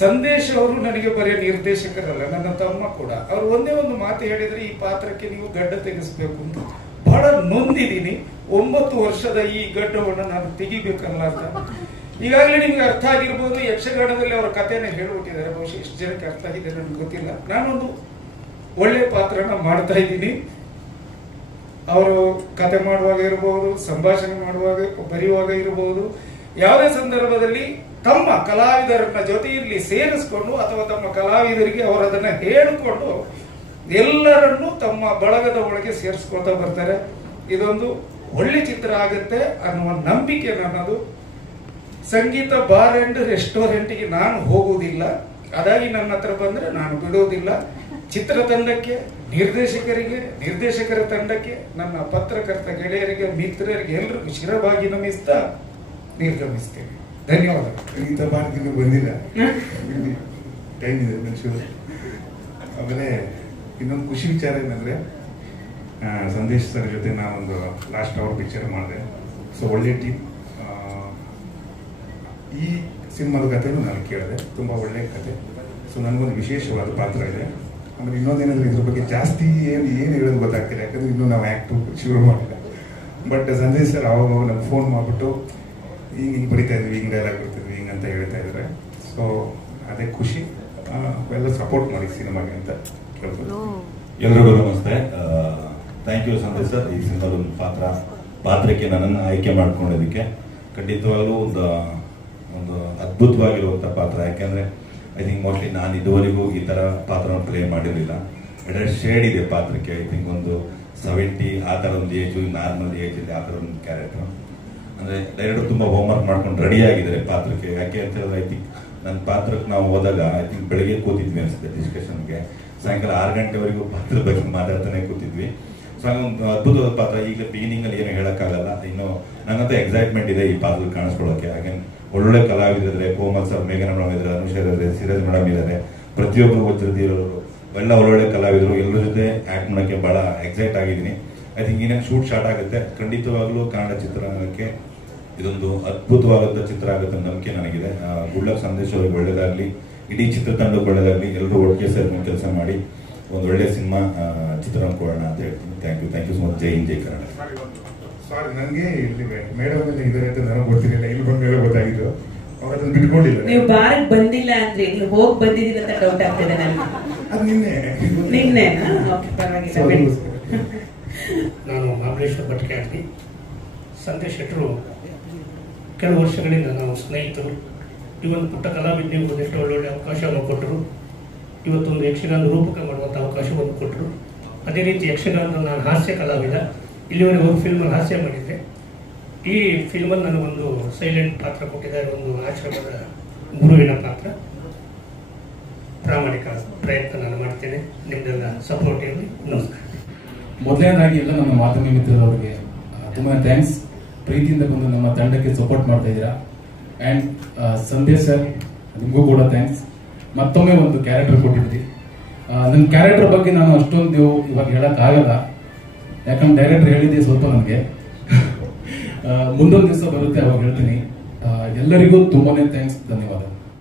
ಸಂದೇಶ್ ಅವರು ನನಗೆ ಬರೀ ನಿರ್ದೇಶಕರಲ್ಲ, ನನ್ನ ತಮ್ಮ ಕೂಡ. ಅವರು ಒಂದೇ ಒಂದು ಮಾತು ಹೇಳಿದ್ರೆ, ಈ ಪಾತ್ರಕ್ಕೆ ನೀವು ಗಡ್ಡ ತೆಗೆಸಬೇಕು ಅಂತ. ಬಹಳ ನೊಂದಿದ್ದೀನಿ. 9 ವರ್ಷದ ಈ ಗಡ್ಡವನ್ನು ನಾನು ತೆಗಿಬೇಕಲ್ಲ ಅಂತ. ಈಗಾಗಲೇ ನಿಮ್ಗೆ ಅರ್ಥ ಆಗಿರ್ಬೋದು, ಯಕ್ಷಗಾನದಲ್ಲಿ ಅವರ ಕಥೆನ ಹೇಳ್ಬಿಟ್ಟಿದ್ದಾರೆ. ಬಹುಶಃ ಎಷ್ಟು ಜನಕ್ಕೆ ಅರ್ಥ ಆಗಿದೆ ನನಗೆ ಗೊತ್ತಿಲ್ಲ. ನಾನೊಂದು ಒಳ್ಳೆ ಪಾತ್ರನ ಮಾಡ್ತಾ ಇದ್ದೀನಿ. ಅವರು ಕತೆ ಮಾಡುವಾಗ ಇರಬಹುದು, ಸಂಭಾಷಣೆ ಮಾಡುವಾಗ, ಬರೆಯುವಾಗ ಇರಬಹುದು, ಯಾವುದೇ ಸಂದರ್ಭದಲ್ಲಿ ತಮ್ಮ ಕಲಾವಿದರನ್ನ ಜೊತೆಯಲ್ಲಿ ಸೇರಿಸ್ಕೊಂಡು ಅಥವಾ ತಮ್ಮ ಕಲಾವಿದರಿಗೆ ಅವರದನ್ನ ಹೇಳಿಕೊಂಡು ಎಲ್ಲರನ್ನೂ ತಮ್ಮ ಬಳಗದ ಒಳಗೆ ಸೇರಿಸ್ಕೊಳ್ತಾ ಬರ್ತಾರೆ. ಇದೊಂದು ಒಳ್ಳೆ ಚಿತ್ರ ಆಗುತ್ತೆ ಅನ್ನುವ ನಂಬಿಕೆ ನನ್ನದು. ಸಂಗೀತ ಬಾರ್ ಅಂಡ್ ರೆಸ್ಟೋರೆಂಟ್ಗೆ ನಾನು ಹೋಗುವುದಿಲ್ಲ, ಅದಾಗಿ ನನ್ನ ಹತ್ರ ಬಂದ್ರೆ ನಾನು ಬಿಡುವುದಿಲ್ಲ. ಚಿತ್ರತಂಡಕ್ಕೆ, ನಿರ್ದೇಶಕರಿಗೆ, ನಿರ್ದೇಶಕರ ತಂಡಕ್ಕೆ, ನನ್ನ ಪತ್ರಕರ್ತ ಗೆಳೆಯರಿಗೆ, ಮಿತ್ರರಿಗೆ ಎಲ್ರಿಗೂ ಶಿರವಾಗಿ ನಮಿಸ್ತಾ ನಿರ್ಗಮಿಸ್ತೇನೆ. ಧನ್ಯವಾದ. ಸಂಗೀತ ಬಾರ್ಗಿನ್ನೂ ಬಂದಿಲ್ಲ, ಟೈಮ್ ಇದೆ ಮನುಷ್ಯರು. ಆಮೇಲೆ ಇನ್ನೊಂದು ಖುಷಿ ವಿಚಾರ ಏನಂದ್ರೆ, ಸಂದೇಶ್ ಸರ್ ಜೊತೆ ನಾನೊಂದು ಲಾಸ್ಟ್ ಅವರ್ ಪಿಕ್ಚರ್ ಮಾಡಿದೆ. ಸೊ ಒಳ್ಳೆ ಟೀಮ್. ಈ ಸಿನಿಮಾದ ಕಥೆನೂ ನಾನು ಕೇಳಿದೆ, ತುಂಬ ಒಳ್ಳೆ ಕತೆ. ಸೊ ನನಗೊಂದು ವಿಶೇಷವಾದ ಪಾತ್ರ ಇದೆ. ಆಮೇಲೆ ಇನ್ನೊಂದೇನಂದ್ರೆ, ಇದ್ರ ಬಗ್ಗೆ ಜಾಸ್ತಿ ಏನು ಹೇಳೋದು ಗೊತ್ತಾಗ್ತಿಲ್ಲ, ಯಾಕಂದ್ರೆ ಇನ್ನೂ ನಾವು ಆ್ಯಕ್ಟು ಶುರು ಮಾಡಿಲ್ಲ. ಬಟ್ ಸಂದೇಶ್ ಸರ್ ಅವಾಗ ನಮ್ಗೆ ಫೋನ್ ಮಾಡಿಬಿಟ್ಟು ಹಿಂಗೆ ಬರಿತಾ ಇದ್ವಿ, ಹಿಂಗೆ ಡೈಲಾಗ್ ಬರ್ತಿದ್ವಿ, ಹಿಂಗೆ ಅಂತ ಹೇಳ್ತಾ ಇದ್ದಾರೆ. ಸೊ ಅದೇ ಖುಷಿ. ಎಲ್ಲ ಸಪೋರ್ಟ್ ಮಾಡಿ ಸಿನಿಮಾಗೆ ಅಂತ ಕೇಳ್ಬೋದು. ಎಲ್ರಿಗೂ ನಮಸ್ತೆ. ಥ್ಯಾಂಕ್ ಯು ಸಂದೇಶ್ ಸರ್, ಈ ಸಿನಿಮಾದ ಪಾತ್ರಕ್ಕೆ ನನ್ನನ್ನು ಆಯ್ಕೆ ಮಾಡ್ಕೊಂಡಿದ್ದಕ್ಕೆ. ಖಂಡಿತವಾಗ್ಲೂ ಒಂದು ಅದ್ಭುತವಾಗಿರುವಂಥ ಪಾತ್ರ. ಯಾಕೆಂದರೆ ಐ ಥಿಂಕ್ ಮೋಸ್ಟ್ಲಿ ನಾನು ಇದುವರೆಗೂ ಈ ಥರ ಪಾತ್ರವನ್ನು ಪ್ಲೇ ಮಾಡಿರಲಿಲ್ಲ. ಬಟ್ ಶೇಡ್ ಇದೆ ಪಾತ್ರಕ್ಕೆ. ಐ ಥಿಂಕ್ ಒಂದು 70 ಆ ಥರ ಒಂದು ಏಜು, ನಾರ್ಮಲ್ ಏಜಲ್ಲಿ ಆ ಥರ ಒಂದು ಕ್ಯಾರೆಕ್ಟರ್. ಅಂದರೆ ಡೈರೆಕ್ಟರ್ ತುಂಬ ಹೋಮ್ವರ್ಕ್ ಮಾಡ್ಕೊಂಡು ರೆಡಿ ಆಗಿದ್ದಾರೆ ಪಾತ್ರಕ್ಕೆ. ಯಾಕೆ ಅಂತ ಹೇಳಿದ್ರೆ, ಐ ಥಿಂಕ್ ನನ್ನ ಪಾತ್ರಕ್ಕೆ ನಾವು ಹೋದಾಗ ಐ ಥಿಂಕ್ ಬೆಳಗ್ಗೆ ಕೂತಿದ್ವಿ ಅನಿಸುತ್ತೆ ಡಿಸ್ಕಷನ್ಗೆ, ಸಾಯಂಕಾಲ 6 ಗಂಟೆವರೆಗೂ ಪಾತ್ರದ ಬಗ್ಗೆ ಮಾತಾಡ್ತಾನೆ ಕೂತಿದ್ವಿ. ಸೊ ಒಂದು ಅದ್ಭುತವಾದ ಪಾತ್ರ. ಈಗ ಬಿಗಿನಿಂಗಲ್ಲಿ ಏನು ಹೇಳೋಕ್ಕಾಗಲ್ಲ. ಇನ್ನು ನನ್ನಂತ ಎಕ್ಸೈಟ್ಮೆಂಟ್ ಇದೆ ಈ ಪಾತ್ರ ಕಾಣಿಸ್ಕೊಳ್ಳೋಕ್ಕೆ. ಹಾಗೆ ಒಳ್ಳೊಳ್ಳೆ ಕಲಾವಿದರಿದ್ದಾರೆ. ಕೋಮಲ್ ಸರ್, ಮೇಘನ ಮೇಡಮ್ ಇದ್ದಾರೆ, ಅನುಷ ಇದ್ದಾರೆ, ಸಿರಾಜ್ ಮೇಡಮ್ ಇದ್ದಾರೆ, ಪ್ರತಿಯೊಬ್ಬರು ವಜ್ರದಿರೋರು, ಎಲ್ಲ ಒಳ್ಳೊಳ್ಳೆ ಕಲಾವಿದರು. ಎಲ್ಲರ ಜೊತೆ ಆ್ಯಕ್ಟ್ ಮಾಡೋಕ್ಕೆ ಭಾಳ ಎಕ್ಸೈಟ್ ಆಗಿದ್ದೀನಿ. ಐ ಥಿಂಕ್ ಇನ್ನೇನು ಶೂಟ್ ಸ್ಟಾರ್ಟ್ ಆಗುತ್ತೆ. ಖಂಡಿತವಾಗ್ಲೂ ಕನ್ನಡ ಚಿತ್ರರಂಗಕ್ಕೆ ಇದೊಂದು ಅದ್ಭುತವಾದಂಥ ಚಿತ್ರ ಆಗುತ್ತೆ ನಂಬಿಕೆ ನನಗಿದೆ. ಗುಡ್ ಲಕ್ ಸಂದೇಶ್ ಅವ್ರಿಗೆ ಒಳ್ಳೇದಾಗಲಿ, ಇಡೀ ಚಿತ್ರತಂಡಕ್ಕೆ ಒಳ್ಳೇದಾಗಲಿ. ಎಲ್ಲರೂ ಒಟ್ಟಿಗೆ ಸೇರಿ ಕೆಲಸ ಮಾಡಿ ಒಂದು ಒಳ್ಳೆ ಸಿನಿಮಾ ಚಿತ್ರವನ್ನು ಕೊಡೋಣ ಅಂತ ಹೇಳ್ತೀನಿ. Thank you so much. ಜೈ ಹಿಂದ್, ಜೈ ಕನ್ನಡ. ಸಾರಿ, ನನಗೆ ಇಲ್ಲಿ ಮೇಡಮ್ ಎಲ್ಲ ಇದ್ದಾರೆ ಅಂತ ನನಗೆ ಗೊತ್ತಿರಲಿಲ್ಲ. ಇಲ್ಲಿ ಬಂದ ಮೇಲೆ ಗೊತ್ತಾಗಿದ್ದು. ಅವ್ರು ಅದನ್ನು ಬಿಟ್ಕೊಂಡಿಲ್ಲ. ನೀವು ಬಾರಕ್ ಬಂದಿಲ್ಲ ಅಂದ್ರೆ ನೀವು ಹೋಗಿ ಬಂದಿದ್ದೀರ ಅಂತ ಡೌಟ್ ಆಗ್ತಿದೆ ನನಗೆ. ಅದು ನಿನ್ನೆನಾ? ಓಕೆ, ಪರವಾಗಿಲ್ಲ. ನಾನು ಮಹಾಬಲೇಶ್ವರ ಭಟ್ಕೆ. ಸಂದೇಶ್ ಶೆಟ್ಟರು ಕೆಲವು ವರ್ಷಗಳಿಂದ ನಾವು ಸ್ನೇಹಿತರು. ಇವತ್ತು ಪುಟ್ಟ ಕಲಾವಿದನಿಗೆ ಒಂದಿಷ್ಟು ಒಳ್ಳೊಳ್ಳೆ ಅವಕಾಶವನ್ನು ಕೊಟ್ಟರು. ಇವತ್ತೊಂದು ಯಕ್ಷಗಾನ ರೂಪಕ ಮಾಡುವಂಥ ಅವಕಾಶವನ್ನು ಕೊಟ್ಟರು. ಅದೇ ರೀತಿ ಯಕ್ಷಗಾನದಲ್ಲಿ ನಾನು ಹಾಸ್ಯ ಕಲಾವಿದ. ಇಲ್ಲಿವರೆಗೆ ಒಂದು ಫಿಲ್ಮಲ್ಲಿ ಹಾಸ್ಯ ಮಾಡಿದ್ದೆ. ಈ ಫಿಲ್ಮಲ್ಲಿ ನನಗೊಂದು ಸೈಲೆಂಟ್ ಪಾತ್ರ ಕೊಟ್ಟಿದ್ದಾರೆ, ಒಂದು ಆಶ್ರಮದ ಗುರುವಿನ ಪಾತ್ರ. ಪ್ರಾಮಾಣಿಕ ಪ್ರಯತ್ನ ನಾನು ಮಾಡ್ತೇನೆ. ನಿಮ್ದೆಲ್ಲ ಸಪೋರ್ಟ್ ಇರಲಿ. ನಮಸ್ಕಾರ. ಮೊದಲನೇದಾಗಿ ಎಲ್ಲ ನಮ್ಮ ಮಾಧ್ಯಮ ಮಿತ್ರರವರಿಗೆ ತುಂಬಾ ಥ್ಯಾಂಕ್ಸ್. ಪ್ರೀತಿಯಿಂದ ಬಂದು ನಮ್ಮ ತಂಡಕ್ಕೆ ಸಪೋರ್ಟ್ ಮಾಡ್ತಾ ಇದ್ದೀರಾ. ಆ್ಯಂಡ್ ಸಂದೇಶ್ ಸರ್, ನಿಮಗೂ ಕೂಡ ಥ್ಯಾಂಕ್ಸ್. ಮತ್ತೊಮ್ಮೆ ಒಂದು ಕ್ಯಾರೆಕ್ಟರ್ ಕೊಟ್ಟಿದ್ರಿ. ನನ್ನ ಕ್ಯಾರೆಕ್ಟರ್ ಬಗ್ಗೆ ನಾನು ಅಷ್ಟೊಂದು ಇವಾಗ ಹೇಳೋಕ್ಕಾಗಲ್ಲ, ಯಾಕಂದ್ರೆ ಡೈರೆಕ್ಟರ್ ಹೇಳಿದ್ದೆ ಸ್ವಲ್ಪ ನನಗೆ. ಮುಂದೊಂದು ದಿವಸ ಬರುತ್ತೆ, ಅವಾಗ ಹೇಳ್ತೀನಿ. ಎಲ್ಲರಿಗೂ ತುಂಬಾನೇ ಥ್ಯಾಂಕ್ಸ್, ಧನ್ಯವಾದ.